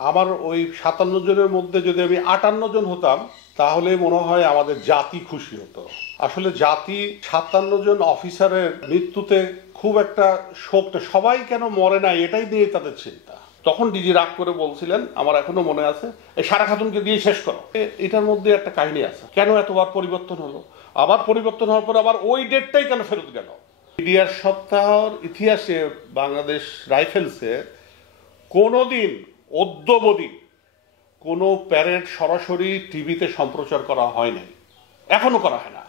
আমার ওই ৫৭ জনের মধ্যে যদি আমি ৫৮ জন হতাম তাহলে মনে হয় আমাদের জাতি খুশি হতো। আসলে জাতি ৫৭ জন অফিসারের মৃত্যুতে খুব একটা শোকটা, সবাই কেন মরে না এটাই নিয়ে তাদের চিন্তা। তখন ডিজি রাগ করে বলছিলেন, আমার এখনো মনে আছে, এই সারা খাতুনকে দিয়ে শেষ করো। এটার মধ্যে একটা কাহিনী আছে, কেন এতবার পরিবর্তন হলো, আবার পরিবর্তন হওয়ার পর আবার ওই ডেটটাই কেন ফেরত গেল। মিডিয়ার সপ্তাহের ইতিহাসে বাংলাদেশ রাইফেলসে কোনোদিন অদ্যবধি কোনো প্যারেড সরাসরি টিভিতে সম্প্রচার করা হয় নাই, এখনো করা হয় না।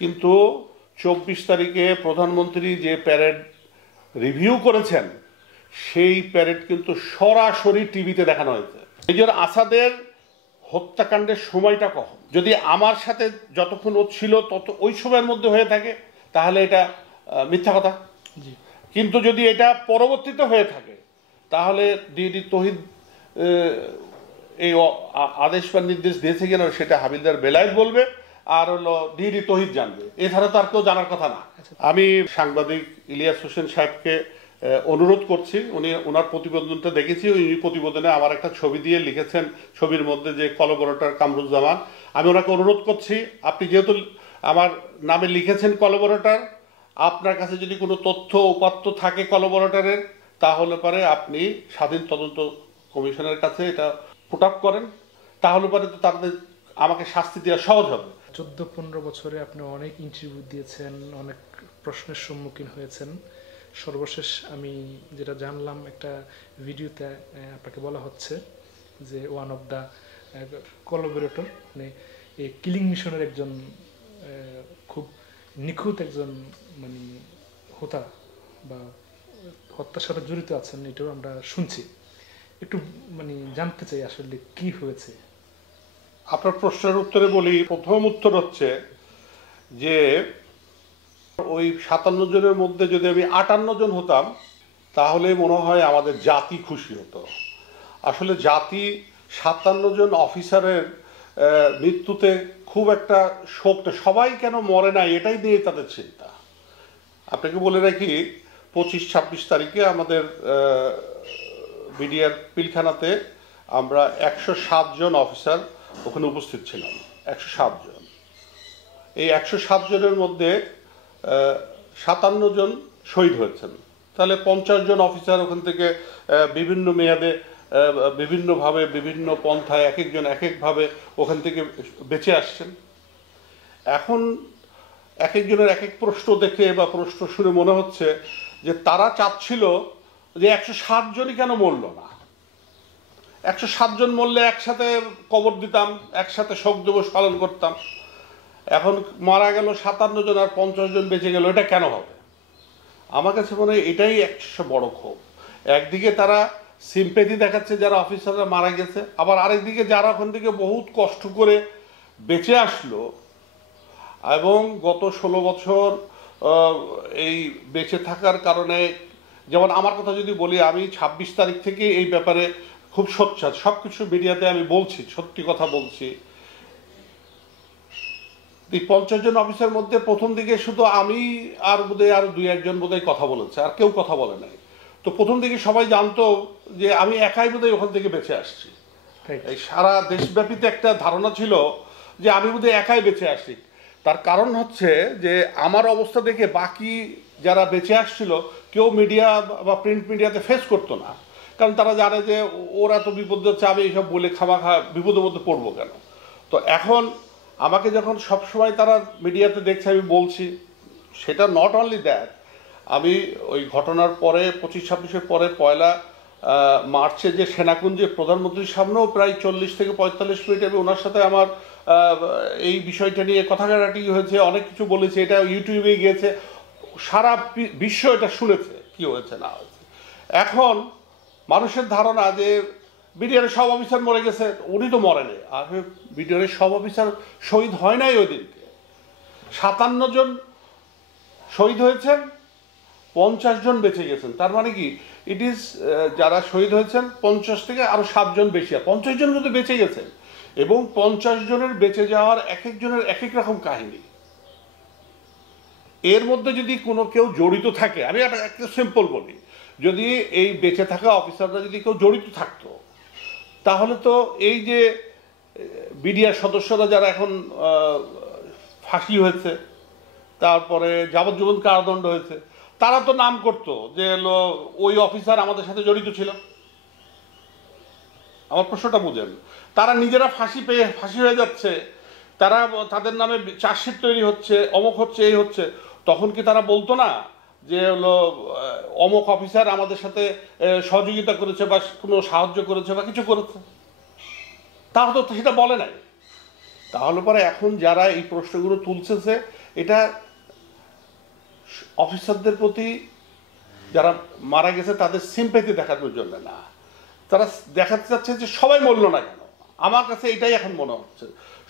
কিন্তু ২৪ তারিখে প্রধানমন্ত্রী যে প্যারেড রিভিউ করেছেন সেই প্যারেড কিন্তু সরাসরি টিভিতে দেখানো হয়েছে। মেজর আসাদের হত্যাকাণ্ডের সময়টা কখন, যদি আমার সাথে যতক্ষণ ও ছিল তত ওই সময়ের মধ্যে হয়ে থাকে তাহলে এটা মিথ্যা কথা। কিন্তু যদি এটা পরবর্তীতে হয়ে থাকে তাহলে ডিডি তৌহিদ এই আদেশ বা নির্দেশ দিয়েছে কিনা সেটা হাবিলদার বেলায়েত বলবে, আর হলো ডিডি তৌহিদ জানবে, এছাড়া তো আর কেউ জানার কথা না। আমি সাংবাদিক ইলিয়াস হোসেন সাহেবকে অনুরোধ করছি, ওনার প্রতিবেদনটা দেখেছি, ওই প্রতিবেদনে আমার একটা ছবি দিয়ে লিখেছেন, ছবির মধ্যে যে কলাবোরেটর কামরুজ্জামান, আমি ওনাকে অনুরোধ করছি, আপনি যেহেতু আমার নামে লিখেছেন কলাবোরেটর, আপনার কাছে যদি কোনো তথ্য উপাত্ত থাকে কলাবোরেটরের তাহলে পরে আপনি স্বাধীন তদন্ত কমিশনের কাছে এটা পুট আপ করেন, তাহলে পরে তো তাদের আমাকে শাস্তি দেওয়া সহজ হবে। ১৪-১৫ বছরে আপনি অনেক ইন্টারভিউ দিয়েছেন, অনেক প্রশ্নের সম্মুখীন হয়েছেন। সর্বশেষ আমি যেটা জানলাম একটা ভিডিওতে আপনাকে বলা হচ্ছে যে ওয়ান অফ দ্য কোলাবোরেটর, মানে এই কিলিং মিশনের একজন খুব নিখুঁত একজন মানে হোতা বা হত্যার সাথে জড়িত আছেন, এটাও আমরা শুনছি। একটু মানে জানতে চাই আসলে কি হয়েছে। আপনার প্রশ্নের উত্তরে বলি, প্রথম উত্তর হচ্ছে যে ওই ৫৭ জনের মধ্যে যদি আমি ৫৮ জন হতাম তাহলে মনে হয় আমাদের জাতি খুশি হতো। আসলে জাতি ৫৭ জন অফিসারের মৃত্যুতে খুব একটা শোকটা, সবাই কেন মরে না এটাই নিয়ে তাদের চিন্তা। আপনাকে বলে রাখি ২৫-২৬ তারিখে আমাদের বিডিআর পিলখানাতে আমরা ১০৭ জন অফিসার ওখানে উপস্থিত ছিলাম, ১০৭ জন। এই ১০৭ জনের মধ্যে ৫৭ জন শহীদ হয়েছেন, তাহলে ৫০ জন অফিসার ওখান থেকে বিভিন্ন মেয়াদে বিভিন্নভাবে বিভিন্ন পন্থায় এক একজন এক একভাবে ওখান থেকে বেঁচে আসছেন। এখন এক একজনের এক এক প্রশ্ন দেখে বা প্রশ্ন শুনে মনে হচ্ছে যে তারা চাচ্ছিল যে ১০৭ জনই কেন মরল না, ১০৭ জন মরলে একসাথে কবর দিতাম, একসাথে শোক দিবস পালন করতাম। এখন মারা গেল ৫৭ জন আর ৫০ জন বেঁচে গেল, এটা কেন হবে? আমার কাছে মনে হয় এটাই একটা বড় ক্ষোভ। একদিকে তারা সিম্পেথি দেখাচ্ছে যারা অফিসাররা মারা গেছে, আবার আরেকদিকে যারা ওখান থেকে বহুত কষ্ট করে বেঁচে আসলো এবং গত ১৬ বছর এই বেঁচে থাকার কারণে, যেমন আমার কথা যদি বলি, আমি ২৬ তারিখ থেকে এই ব্যাপারে খুব সোচ্চার, সব কিছু মিডিয়াতে আমি বলছি, সত্যি কথা বলছি। ৫০ জন অফিসার মধ্যে প্রথম দিকে শুধু আমি আর বোধহয় আর ২-১ জন বোধহয় কথা বলেছে, আর কেউ কথা বলে নাই। তো প্রথম দিকে সবাই জানতো যে আমি একাই বোধহয় ওখান থেকে বেঁচে আসছি। এই সারা দেশব্যাপীতে একটা ধারণা ছিল যে আমি বোধহয় একাই বেঁচে আসছি। তার কারণ হচ্ছে যে আমার অবস্থা দেখে বাকি যারা বেঁচে আসছিল কেউ মিডিয়া বা প্রিন্ট মিডিয়াতে ফেস করতো না, কারণ তারা জানে যে ওরা তো বিপদ হচ্ছে, আমি এইসব বলে খামাখা বিপদের মধ্যে পড়বো কেন। তো এখন আমাকে যখন সবসময় তারা মিডিয়াতে দেখছে আমি বলছি, সেটা নট অনলি দ্যাট, আমি ওই ঘটনার পরে ২৫-২৬-এর পরে ১লা মার্চে যে সেনাকুঞ্জে প্রধানমন্ত্রীর সামনেও প্রায় ৪০ থেকে ৪৫ মিনিট আমি ওনার সাথে আমার এই বিষয়টা নিয়ে কথা কাটাকাটি হয়েছে, অনেক কিছু বলেছে, এটা ইউটিউবে গিয়েছে, সারা বিশ্ব এটা শুনেছে কি হয়েছে না হয়েছে। এখন মানুষের ধারণা যে বিডিআরের সব অফিসার মরে গেছে, উনি তো মরেনি। আর বিডিআরের সব অফিসার শহীদ হয় নাই ওই দিনকে। ৫৭ জন শহীদ হয়েছেন, ৫০ জন বেঁচে গেছেন। তার মানে কি, ইট ইজ যারা শহীদ হয়েছেন ৫০ থেকে আরো ৭ জন বেশি, ৫০ জন কিন্তু বেঁচে গেছেন, এবং ৫০ জনের বেঁচে যাওয়ার এক একজনের এক এক রকম কাহিনী। এর মধ্যে যদি কোনো কেউ জড়িত থাকে, আমি একটা সিম্পল বলি, যদি এই বেঁচে থাকা অফিসাররা যদি কেউ জড়িত থাকতো তাহলে তো এই যে বিডিআর সদস্যরা যারা এখন ফাঁসি হয়েছে, তারপরে যাবজ্জীবন কারাদণ্ড হয়েছে, তারা তো নাম করতো যে ওই অফিসার আমাদের সাথে জড়িত ছিল। আমার প্রশ্নটা বুঝেন, তারা নিজেরা ফাঁসি পেয়ে ফাঁসি হয়ে যাচ্ছে, তারা তাদের নামে চার্জশিট তৈরি হচ্ছে, অমুক হচ্ছে, এই হচ্ছে, তখন কি তারা বলতো না যে অমুক অফিসার আমাদের সাথে সহযোগিতা করেছে বা কোনো সাহায্য করেছে বা কিছু করেছে? তারা তো সেটা বলে নাই। তাহলে পরে এখন যারা এই প্রশ্নগুলো তুলছে, এটা অফিসারদের প্রতি যারা মারা গেছে তাদের সিম্প্যাথি দেখানোর জন্য না, তারা দেখাতে চাচ্ছে যে সবাই মরল না কেন। আমার কাছে এটাই এখন মনে হচ্ছে,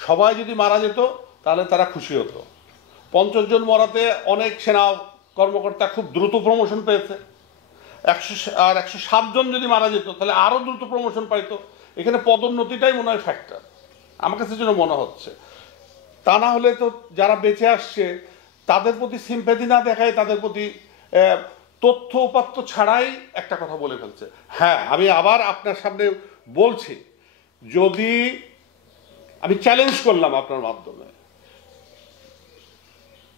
সবাই যদি মারা যেত তাহলে তারা খুশি হতো। 50 জন মরাতে অনেক সেনা কর্মকর্তা খুব দ্রুত প্রমোশন পেয়েছে, 107 জন যদি মারা যেত তাহলে আরও দ্রুত প্রমোশন পাইতো। এখানে পদোন্নতিটাই মনে হয় ফ্যাক্টর, আমার কাছে যেন মনে হচ্ছে। তা না হলে তো যারা বেঁচে আসছে তাদের প্রতি সিম্প্যাথি না দেখায়, তাদের প্রতি তথ্য উপাত্ত ছাড়াই একটা কথা বলে ফেলছে। হ্যাঁ, আমি আবার আপনার সামনে বলছি, যদি আমি চ্যালেঞ্জ করলাম আপনার মাধ্যমে,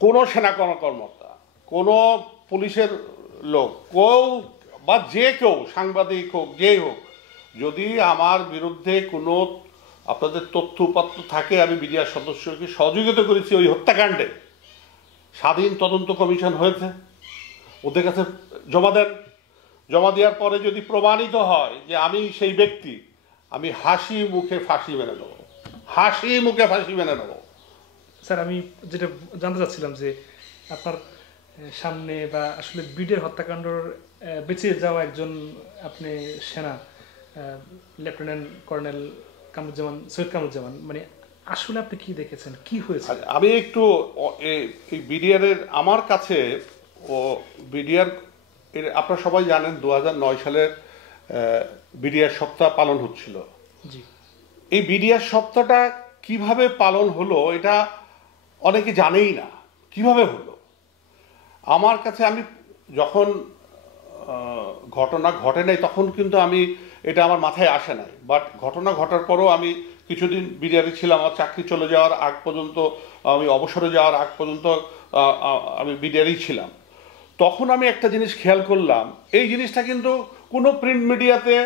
কোনো সেনা কর্মকর্তা, কোনো পুলিশের লোক, কেউ বা যে কেউ, সাংবাদিক হোক, যেই হোক, যদি আমার বিরুদ্ধে কোনো আপনাদের তথ্য উপাত্ত থাকে, আমি বিডিআর সদস্যকে সহযোগিতা করেছি ওই হত্যাকাণ্ডে, স্বাধীন তদন্ত কমিশন হয়েছে, ওদের কাছে জমা দেন। জমা দেওয়ার পরে যদি প্রমাণিত হয় যে আমি সেই ব্যক্তি, আমি হাসি মুখে ফাঁসি মেনে নেব, হাসি মুখে ফাঁসি মেনে নেব। স্যার, আমি যেটা জানতে চাচ্ছিলাম যে আপনার সামনে বা আসলে বিডিআর হত্যাকাণ্ডর বেঁচে যাওয়া একজন আপনি সেনা লেফটেন্যান্ট কর্নেল কামরুজ্জামান, সৈয়দ কামরুজ্জামান, মানে আসলে আপনি কি দেখেছেন, কি হয়েছে? আমি একটু এই বিডিআরের আমার কাছে, ও বিডিআর আপনারা সবাই জানেন 2009 সালের বিডিআর সপ্তাহ পালন হচ্ছিল। জি। এই বিডিআর সপ্তাহটা কিভাবে পালন হলো এটা অনেকে জানেই না কিভাবে হলো। আমার কাছে, আমি যখন ঘটনা ঘটে নাই তখন কিন্তু আমি এটা আমার মাথায় আসে নাই, বাট ঘটনা ঘটার পরও আমি কিছুদিন বিডিআরে ছিলাম। আমার চাকরি চলে যাওয়ার আগ পর্যন্ত, আমি অবসরে যাওয়ার আগ পর্যন্ত আমি বিডিআরেই ছিলাম। তখন আমি একটা জিনিস খেয়াল করলাম, এই জিনিসটা কিন্তু কোনো প্রিন্ট মিডিয়াতে,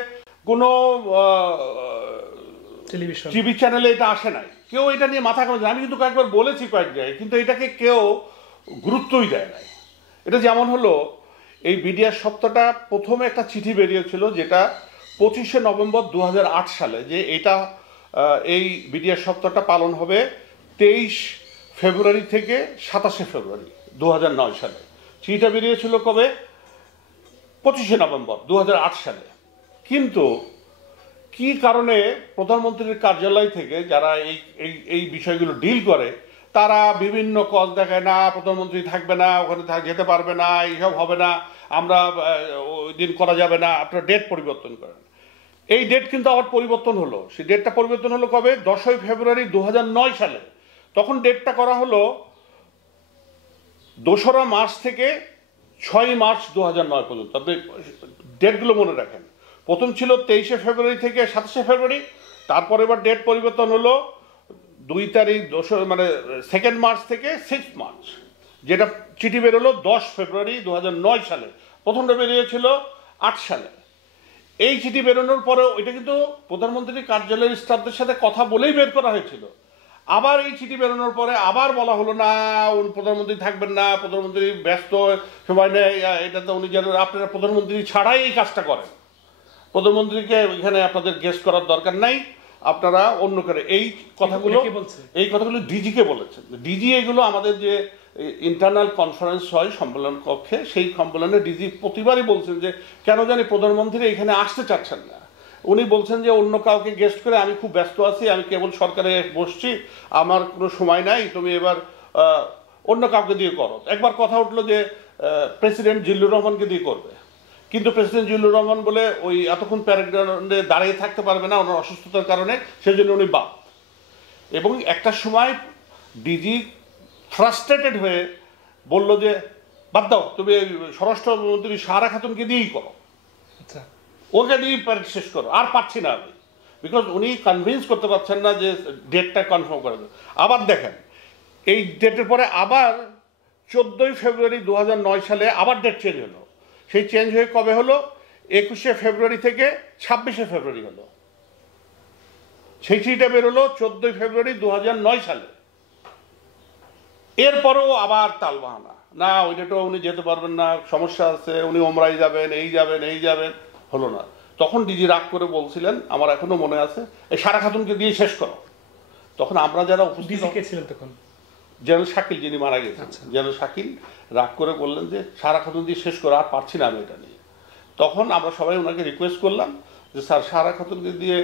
কোনো টেলিভিশন, টিভি চ্যানেলে এটা আসে নাই, কেউ এটা নিয়ে মাথা কামাচ্ছে। আমি কিন্তু কয়েকবার বলেছি কয়েক জায়গায়, কিন্তু এটাকে কেউ গুরুত্বই দেয় নাই। এটা যেমন হলো, এই বিডিআর সপ্তাহটা প্রথমে একটা চিঠি বেরিয়েছিল, যেটা 25শে নভেম্বর 2008 সালে, যে এটা এই বিডিআর সপ্তাহটা পালন হবে 23 ফেব্রুয়ারি থেকে 27শে ফেব্রুয়ারি 2009 সালে। চিঠিটা বেরিয়েছিল কবে? 25শে নভেম্বর 2008 সালে। কিন্তু কি কারণে প্রধানমন্ত্রীর কার্যালয় থেকে যারা এই বিষয়গুলো ডিল করে, তারা বিভিন্ন কজ দেখায়, না প্রধানমন্ত্রী থাকবে না, ওখানে যেতে পারবে না, এইসব হবে না, আমরা ওই দিন করা যাবে না, আপনারা ডেট পরিবর্তন করেন। এই ডেট কিন্তু আবার পরিবর্তন হলো। সেই ডেটটা পরিবর্তন হলো কবে? 10ই ফেব্রুয়ারি 2009 সালে। তখন ডেটটা করা হলো 2রা মার্চ থেকে 6ই মার্চ 2009 পর্যন্ত। আপনি ডেটগুলো মনে রাখেন। প্রথম ছিল 23শে ফেব্রুয়ারি থেকে 27শে ফেব্রুয়ারি, তারপরে এবার ডেট পরিবর্তন হলো 2 তারিখ, 2nd মার্চ থেকে 6 মার্চ, যেটা চিঠি বেরোলো 10 ফেব্রুয়ারি 2009 সালে। প্রথমটা বেরিয়েছিল 8 সালে। এই চিঠি বেরোনোর পরেও এটা কিন্তু প্রধানমন্ত্রীর কার্যালয়ের স্টাফদের সাথে কথা বলেই বের করা হয়েছিল। আবার এই চিঠি বেরোনোর পরে আবার বলা হলো, না প্রধানমন্ত্রী থাকবেন না, প্রধানমন্ত্রী ব্যস্ত, সময় নেই, এটা তো উনি যেন আপনারা প্রধানমন্ত্রী ছাড়াই এই কাজটা করেন, প্রধানমন্ত্রীকে এখানে আপনাদের গেস্ট করার দরকার নাই, আপনারা অন্য করে। এই কথাগুলো ডিজিকে বলেছেন। ডিজি এগুলো আমাদের যে ইন্টারনাল কনফারেন্স হয় সম্মেলন কক্ষে, সেই সম্মেলনে ডিজি প্রতিবারই বলছেন যে কেন জানি প্রধানমন্ত্রী এখানে আসতে চাচ্ছেন না। উনি বলছেন যে অন্য কাউকে গেস্ট করে, আমি খুব ব্যস্ত আছি, আমি কেবল সরকারে বসছি, আমার কোনো সময় নাই, তুমি এবার অন্য কাউকে দিয়ে করো। একবার কথা উঠলো যে প্রেসিডেন্ট জিল্লুর রহমানকে দিয়ে করবে, কিন্তু প্রেসিডেন্ট জিল্লুর রহমান বলে ওই এতক্ষণ প্যারেডে দাঁড়িয়ে থাকতে পারবে না ওনার অসুস্থতার কারণে, সেজন্য উনি বাদ। এবং একটা সময় ডিজি ফ্রাস্ট্রেটেড হয়ে বলল যে বাদ দাও, তুমি স্বরাষ্ট্রমন্ত্রী সারা খাতুনকে দিয়েই করো, ওকে দিয়ে প্যারেড শেষ করো, আর পারছি না আমি। বিকজ উনি কনভিন্স করতে পারছেন না যে ডেটটা কনফার্ম করে দেবে। আবার দেখেন এই ডেটের পরে আবার 14ই ফেব্রুয়ারি 2009 সালে আবার ডেট চেঞ্জ হলো। সেই চেঞ্জ হয়ে কবে হলো? 21শে ফেব্রুয়ারি থেকে 26শে ফেব্রুয়ারি হলো। সেই চিঠিটা বেরোলো 14ই ফেব্রুয়ারি 2009 সালে। এরপরেও আবার তালবাহানা, না ওই ডেটও উনি যেতে পারবেন না, সমস্যা আছে, উনি ওমরাই যাবেন, এই যাবেন, এই যাবেন, হলো না। তখন ডিজি রাগ করে বলছিলেন, আমার এখনো মনে আছে, এই সারা খাতুনকে দিয়ে শেষ করো। তখন আমরা যারা উপস্থিত ছিলেন তখন জেনারেল শাকিল, যিনি মারা গেছেন, জেনারেল শাকিল রাগ করে বললেন যে সারা খাতুন দিয়ে শেষ করো, আর পারছি না আমি এটা নিয়ে। তখন আমরা সবাই ওনাকে রিকোয়েস্ট করলাম যে স্যার সারা খাতুনকে দিয়ে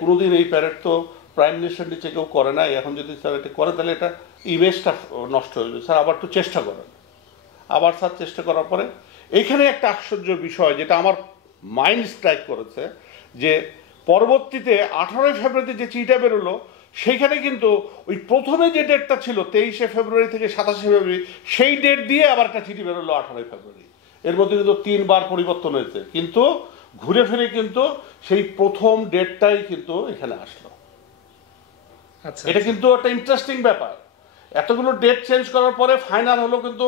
কোনোদিন এই প্যারেড তো প্রাইম মিনিস্টার নিচে কেউ করে না, এখন যদি স্যার এটা করে তাহলে এটা ইমেজটা নষ্ট হয়ে যাবে, স্যার আবার একটু চেষ্টা করেন। আবার স্যার চেষ্টা করার পরে এইখানে একটা আশ্চর্য বিষয় যেটা আমার মাইন্ড স্ট্রাইক করেছে, যে পরবর্তীতে 18ই ফেব্রুয়ারিতে যে চিঠিটা বেরোলো সেইখানে কিন্তু ওই প্রথমে যে ডেটটা ছিল 23শে ফেব্রুয়ারি থেকে 27শে ফেব্রুয়ারি, সেই ডেট দিয়ে আবার একটা চিঠি বেরোলো 18ই ফেব্রুয়ারি। এর মধ্যে কিন্তু 3 বার পরিবর্তন হয়েছে, কিন্তু ঘুরে ফিরে কিন্তু সেই প্রথম ডেটটাই কিন্তু এখানে আসলো। এটা কিন্তু একটা ইন্টারেস্টিং ব্যাপার। এতগুলো ডেট চেঞ্জ করার পরে ফাইনাল হলো কিন্তু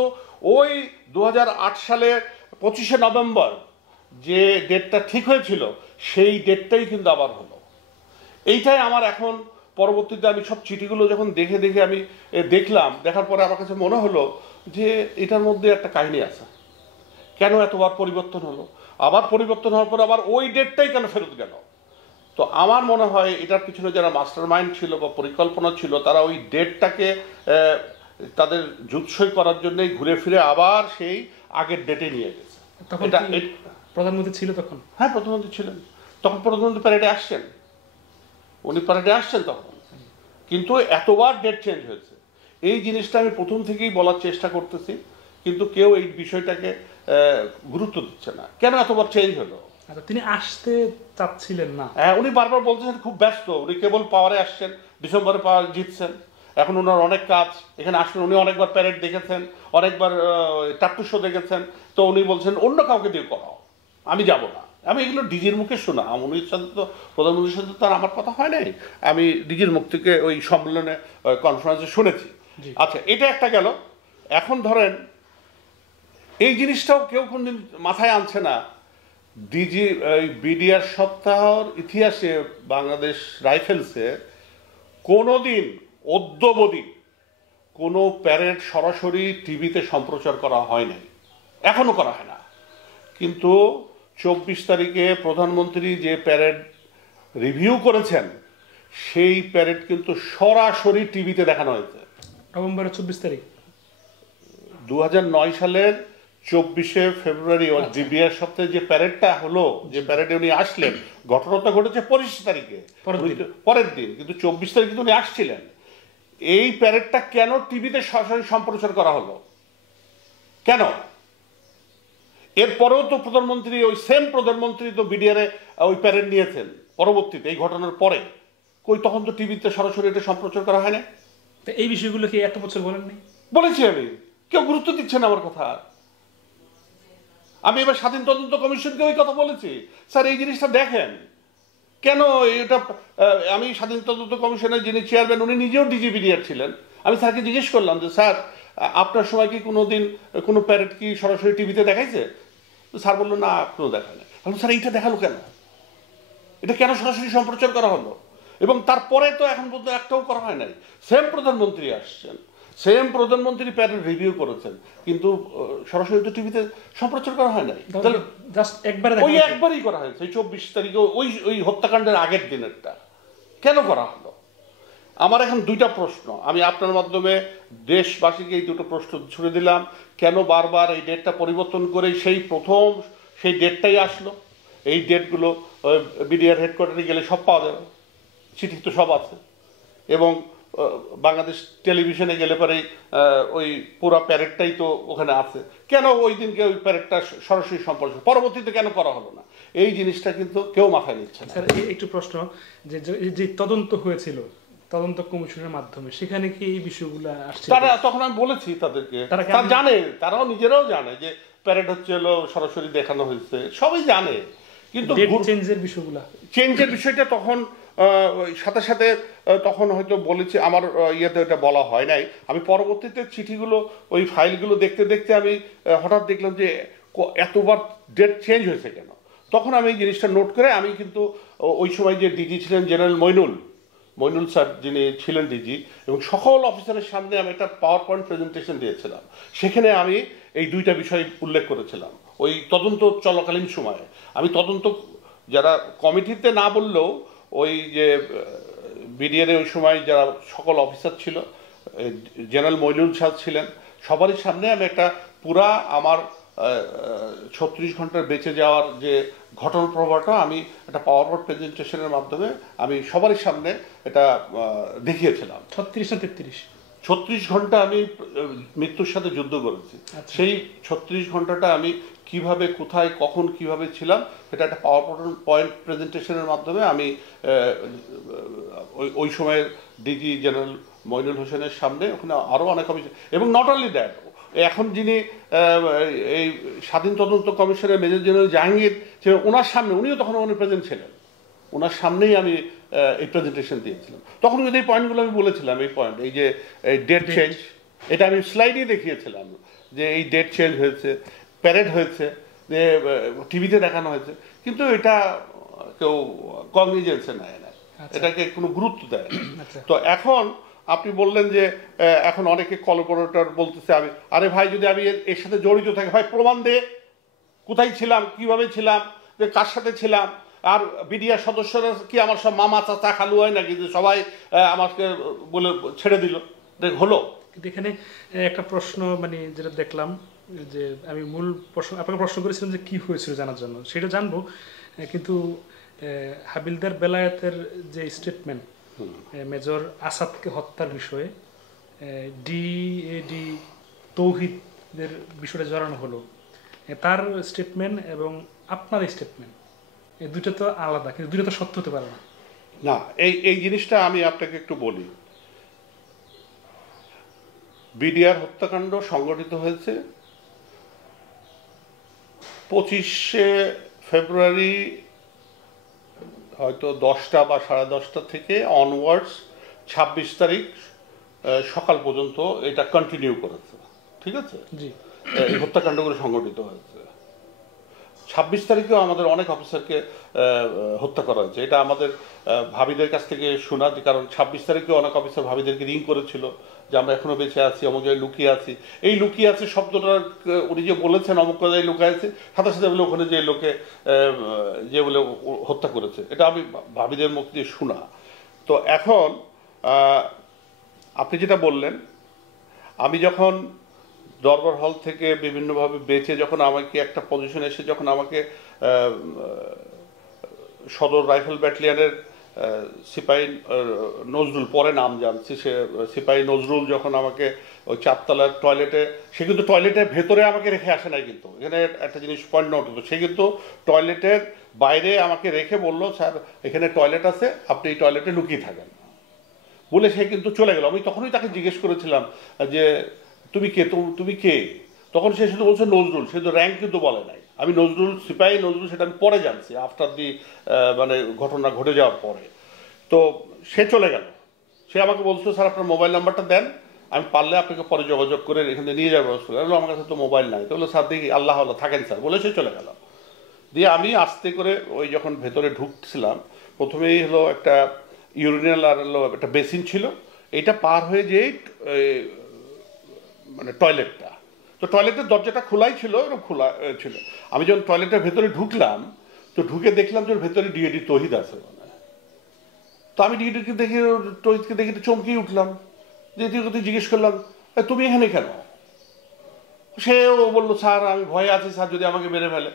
ওই 2008 সালের 25শে নভেম্বর যে ডেটটা ঠিক হয়েছিল সেই ডেটটাই কিন্তু আবার হলো। এইটাই আমার এখন পরবর্তীতে আমি সব চিঠিগুলো যখন দেখে আমি দেখলাম, দেখার পরে আমার কাছে মনে হলো যে এটার মধ্যে একটা কাহিনী আছে। কেন এতবার পরিবর্তন হলো? আবার পরিবর্তন হওয়ার পর আবার ওই ডেটটাই কেন ফেরত গেল? তো আমার মনে হয় এটার পিছনে যারা মাস্টার মাইন্ড ছিল বা পরিকল্পনা ছিল, তারা ওই ডেটটাকে তাদের জুৎসই করার জন্যই ঘুরে ফিরে আবার সেই আগের ডেটে নিয়ে গেছে। প্রধানমন্ত্রী ছিল তখন? হ্যাঁ, প্রধানমন্ত্রী ছিলেন তখন। প্রধানমন্ত্রী প্যারেডে আসছেন, উনি প্যারেডে আসছেন তখন, কিন্তু এতবার ডেট চেঞ্জ হয়েছে। এই জিনিসটা আমি প্রথম থেকেই বলার চেষ্টা করতেছি, কিন্তু কেউ এই বিষয়টাকে গুরুত্ব দিচ্ছে না। কেন এতবার চেঞ্জ হলো? তিনি আসতে চাচ্ছিলেন না। হ্যাঁ, উনি বারবার বলছেন খুব ব্যস্ত, উনি কেবল পাওয়ারে আসছেন, ডিসেম্বরে পাওয়ার জিতছেন, এখন ওনার অনেক কাজ। এখানে আসেন, উনি অনেকবার প্যারেড দেখেছেন, অনেকবার টাট্টু শো দেখেছেন, তো উনি বলছেন অন্য কাউকে দিয়ে করাও, আমি যাব না। আমি এগুলো ডিজির মুখে শোনা, উনির সাথে তো প্রধানমন্ত্রীর সাথে তো আর আমার কথা হয় নাই, আমি ডিজির মুখ থেকে ওই সম্মেলনে কনফারেন্সে শুনেছি। আচ্ছা, এটা একটা গেল। এখন ধরেন এই জিনিসটাও কেউ কোনদিন মাথায় আনছে না। ডিজি বিডিআর সপ্তাহর ইতিহাসে বাংলাদেশ রাইফেলসে কোনোদিন অদ্যবধি কোনো প্যারেড সরাসরি টিভিতে সম্প্রচার করা হয় নাই, এখনো করা হয় না। কিন্তু 24 তারিখে প্রধানমন্ত্রী যে প্যারেড রিভিউ করেছেন সেই প্যারেড কিন্তু সরাসরি টিভিতে দেখানো হয়েছে। নভেম্বরের 24 তারিখ 2009 সালের 24শে ফেব্রুয়ারি বিবিআর সপ্তাহে যে প্যারেডটা হলো, যে প্যারেডে উনি আসলেন, ঘটনাটা ঘটেছে 25 তারিখে, পরের দিন, কিন্তু 24 তারিখে উনি আসছিলেন। এই প্যারেডটা কেন টিভিতে সরাসরি সম্প্রচার করা হলো? কেন? এরপরেও তো প্রধানমন্ত্রী, ওই সেম প্রধানমন্ত্রী তো বিডিআরে ওই প্যারেড নিয়েছেন পরবর্তীতে, এই ঘটনার পরে। কই, তখন তো টিভিতে সরাসরি এটা সম্প্রচার করা হয় না। এই বিষয়গুলো কি এত বছর বলেন নাই? বলেছি আমি, কেউ গুরুত্ব দিচ্ছে না আমার কথা। আমি এবার স্বাধীন তদন্ত কমিশনকে ওই কথা বলেছি, স্যার এই জিনিসটা দেখেন কেন এটা। আমি স্বাধীন তদন্ত কমিশনের যিনি চেয়ারম্যান, উনি নিজেও ডিজি বিডিআর ছিলেন। আমি স্যারকে জিজ্ঞেস করলাম যে স্যার আপনার সময় কি কোনো দিন কোনো প্যারেড কি সরাসরি টিভিতে দেখাইছে? স্যার বললো না, কোনো দেখায় না। স্যার এইটা দেখালো কেন? এটা কেন সরাসরি সম্প্রচার করা হলো? এবং তারপরে তো এখন পর্যন্ত একটাও করা হয় নাই। সেম প্রধানমন্ত্রী আসছেন, সেম প্রধানমন্ত্রী প্যারেড রিভিউ করেছেন, কিন্তু সরাসরি তো টিভিতে সম্প্রচার করা হয় নাই। তাহলে জাস্ট ওই একবারই করা হয়েছে, ওই 24 তারিখে ওই হত্যাকাণ্ডের আগের দিনেরটা কেন করা হলো? আমার এখন দুইটা প্রশ্ন, আমি আপনার মাধ্যমে দেশবাসীকে এই দুটো প্রশ্ন ছুড়ে দিলাম। কেন বারবার এই ডেটটা পরিবর্তন করে সেই প্রথম সেই ডেটটাই আসলো? এই ডেটগুলো বিডিআর হেডকোয়ার্টারে গেলে সব পাওয়া যাবে, চিঠি তো সব আছে, এবং বাংলাদেশ টেলিভিশনে গেলে পরে ওই পুরো প্যারেডটাই তো ওখানে আছে। কেন ওই দিনকে ওই প্যারেডটা সরাসরি সম্প্রচার পরবর্তীতে কেন করা হলো না? এই জিনিসটা কিন্তু কেউ মাথায় নিচ্ছে না। স্যার, একটু প্রশ্ন, যে তদন্ত হয়েছিল তদন্ত কমিশনের মাধ্যমে, সেখানে কি এই বিষয়গুলো আসছে? তারা তখন আমি বলেছি তাদেরকে, তারা জানে, তারাও নিজেরাও জানে যে প্যারেড হচ্ছে হলো সরাসরি দেখানো হয়েছে, সবাই জানে। কিন্তু ডেট চেঞ্জের বিষয়গুলো, চেঞ্জের বিষয়টা তখন ওই সাথে সাথে তখন হয়তো বলেছে আমার ইয়েতে ওটা বলা হয় নাই। আমি পরবর্তীতে চিঠিগুলো ওই ফাইলগুলো দেখতে দেখতে আমি হঠাৎ দেখলাম যে এতবার ডেট চেঞ্জ হয়েছে কেন। তখন আমি এই জিনিসটা নোট করে আমি কিন্তু ওই সময় যে ডিজি ছিলেন জেনারেল মইনুল স্যার যিনি ছিলেন ডিজি, এবং সকল অফিসারের সামনে আমি একটা পাওয়ার পয়েন্ট প্রেজেন্টেশন দিয়েছিলাম। সেখানে আমি এই দুইটা বিষয় উল্লেখ করেছিলাম ওই তদন্ত চলাকালীন সময়ে। আমি তদন্ত যারা কমিটিতে না বললেও ওই যে বিডিআর ওই সময় যারা সকল অফিসার ছিল, জেনারেল মইনুল স্যার ছিলেন, সবারই সামনে আমি একটা পুরা আমার 36 ঘন্টার বেঁচে যাওয়ার যে ঘটনা প্রবাহটা আমি একটা পাওয়ার পয়েন্ট প্রেজেন্টেশনের মাধ্যমে আমি সবারই সামনে এটা দেখিয়েছিলাম। 36 না 33? 36 ঘন্টা আমি মৃত্যুর সাথে যুদ্ধ করেছি। সেই 36 ঘন্টাটা আমি কিভাবে, কোথায়, কখন, কিভাবে ছিলাম সেটা একটা পাওয়ার পয়েন্ট প্রেজেন্টেশনের মাধ্যমে আমি ওই সময়ের ডিজি জেনারেল মইনুল হোসেনের সামনে, ওখানে আরও অনেক অফিসার, এবং নট অনলি দ্যাট, এখন যিনি এই স্বাধীন তদন্ত কমিশনের মেজর জেনারেল জাহাঙ্গীর ছিলেন, ওনার সামনে, উনিও তখন উনি প্রেজেন্ট ছিলেন, ওনার সামনেই আমি এই প্রেজেন্টেশন দিয়েছিলাম। তখন কিন্তু এই পয়েন্টগুলো আমি বলেছিলাম, এই পয়েন্ট, এই যে ডেট চেঞ্জ, এটা আমি স্লাইডেই দেখিয়েছিলাম যে এই ডেট চেঞ্জ হয়েছে, প্যারেড হয়েছে, যে টিভিতে দেখানো হয়েছে, কিন্তু এটা কেউ কগনিজেন্সে নেয় না, এটাকে কোনো গুরুত্ব দেয় না। তো এখন আপনি বললেন যে এখন অনেকে কলাবোরেটর বলতেছে, আমি আরে ভাই যদি আমি এর সাথে জড়িত থাকি, ভাই প্রমাণ দে, কোথায় ছিলাম, কিভাবে ছিলাম, যে কার সাথে ছিলাম। আর বিডিআর সদস্যরা কি আমার সব মামা চাচা খালু হয় নাকি যে সবাই আমাকে বলে ছেড়ে দিল, হলো? কিন্তু এখানে একটা প্রশ্ন মানে যেটা দেখলাম, যে আমি মূল প্রশ্ন আপনাকে প্রশ্ন করেছিলাম যে কি হয়েছিল জানার জন্য, সেটা জানবো, কিন্তু হাবিলদার বেলায়েতের যে স্টেটমেন্ট মেজর আসাদকে হত্যার বিষয়ে ডিএডি তৌহিদের বিষয়টা জড়ানো হলো, তার স্টেটমেন্ট এবং আপনার স্টেটমেন্ট, এই দুটো তো আলাদা, কিন্তু দুটো তো সত্য হতে পারে না। না, এই জিনিসটা আমি আপনাকে একটু বলি। বিডিআর হত্যাকাণ্ড সংগঠিত হয়েছে 25শে ফেব্রুয়ারি হয়তো 10টা বা 10:30 থেকে অনওয়ার্ডস 26 তারিখ সকাল পর্যন্ত এটা কন্টিনিউ করেছে, ঠিক আছে? জি, এই হত্যাকাণ্ডগুলো সংগঠিত হয়েছে। 26 তারিখেও আমাদের অনেক অফিসারকে হত্যা করা হয়েছে, এটা আমাদের ভাবিদের কাছ থেকে শোনা, কারণ 26 তারিখেও অনেক অফিসার ভাবিদেরকে রিং করেছিল যে আমরা এখনো বেঁচে আছি, অমুক জায়গায় লুকিয়ে আছি। এই লুকিয়ে আছে শব্দটা উনি যে বলেছেন অমুক জায়গায় লুকিয়ে আছে, সাথে সাথে বলে ওখানে যে লোকে যে বলে হত্যা করেছে, এটা আমি ভাবিদের মুখ দিয়ে শোনা। তো এখন আপনি যেটা বললেন, আমি যখন দরবার হল থেকে বিভিন্নভাবে বেঁচে যখন আমাকে একটা পজিশন এসে যখন আমাকে সদর রাইফেল ব্যাটালিয়নের সিপাহী নজরুল, পরে নাম জানছি, সে সিপাহী নজরুল যখন আমাকে ওই 4তলার টয়লেটে, সে কিন্তু টয়লেটের ভেতরে আমাকে রেখে আসে নাই, কিন্তু এখানে একটা জিনিস পয়েন্ট আউট হতো, সে কিন্তু টয়লেটের বাইরে আমাকে রেখে বলল, স্যার এখানে টয়লেট আছে, আপনি এই টয়লেটে লুকিয়ে থাকেন বলে সে কিন্তু চলে গেল। আমি তখনই তাকে জিজ্ঞেস করেছিলাম যে তুমি কে, তুমি কে? তখন সে শুধু বলছে নজরুল, সে তো র্যাঙ্ক কিন্তু বলে নাই। আমি নজরুল, সিপাহী নজরুল, সেটা আমি পরে জানছি, আফটার দি মানে ঘটনা ঘটে যাওয়ার পরে। তো সে চলে গেল, সে আমাকে বলতো স্যার আপনার মোবাইল নাম্বারটা দেন, আমি পারলে আপনাকে পরে যোগাযোগ করে এখানে নিয়ে যাওয়ার ব্যবস্থা করলাম। আমার কাছে তো মোবাইল নাই। তো বললো স্যার দেখি, আল্লাহ আল্লাহ থাকেন স্যার, বলে সে চলে গেল। দিয়ে আমি আস্তে করে ওই যখন ভেতরে ঢুকছিলাম, প্রথমেই হলো একটা ইউরিনাল আর হলো একটা বেসিন ছিল, এইটা পার হয়ে যেই মানে টয়লেটটা, তো টয়লেটের দরজাটা খোলাই ছিল, এরকম খোলা ছিল। আমি যখন টয়লেটের ভেতরে ঢুকলাম, তো ঢুকে দেখলাম যে ওর ভেতরে ডিএডি তৌহিদ আছে। তো আমি ডিএডিকে দেখে, তৌহিদকে দেখে চমকেই উঠলাম, যে জিজ্ঞেস করলাম তুমি এখানে কেন? সেও বললো স্যার আমি ভয়ে আছি স্যার, যদি আমাকে মেরে ফেলে।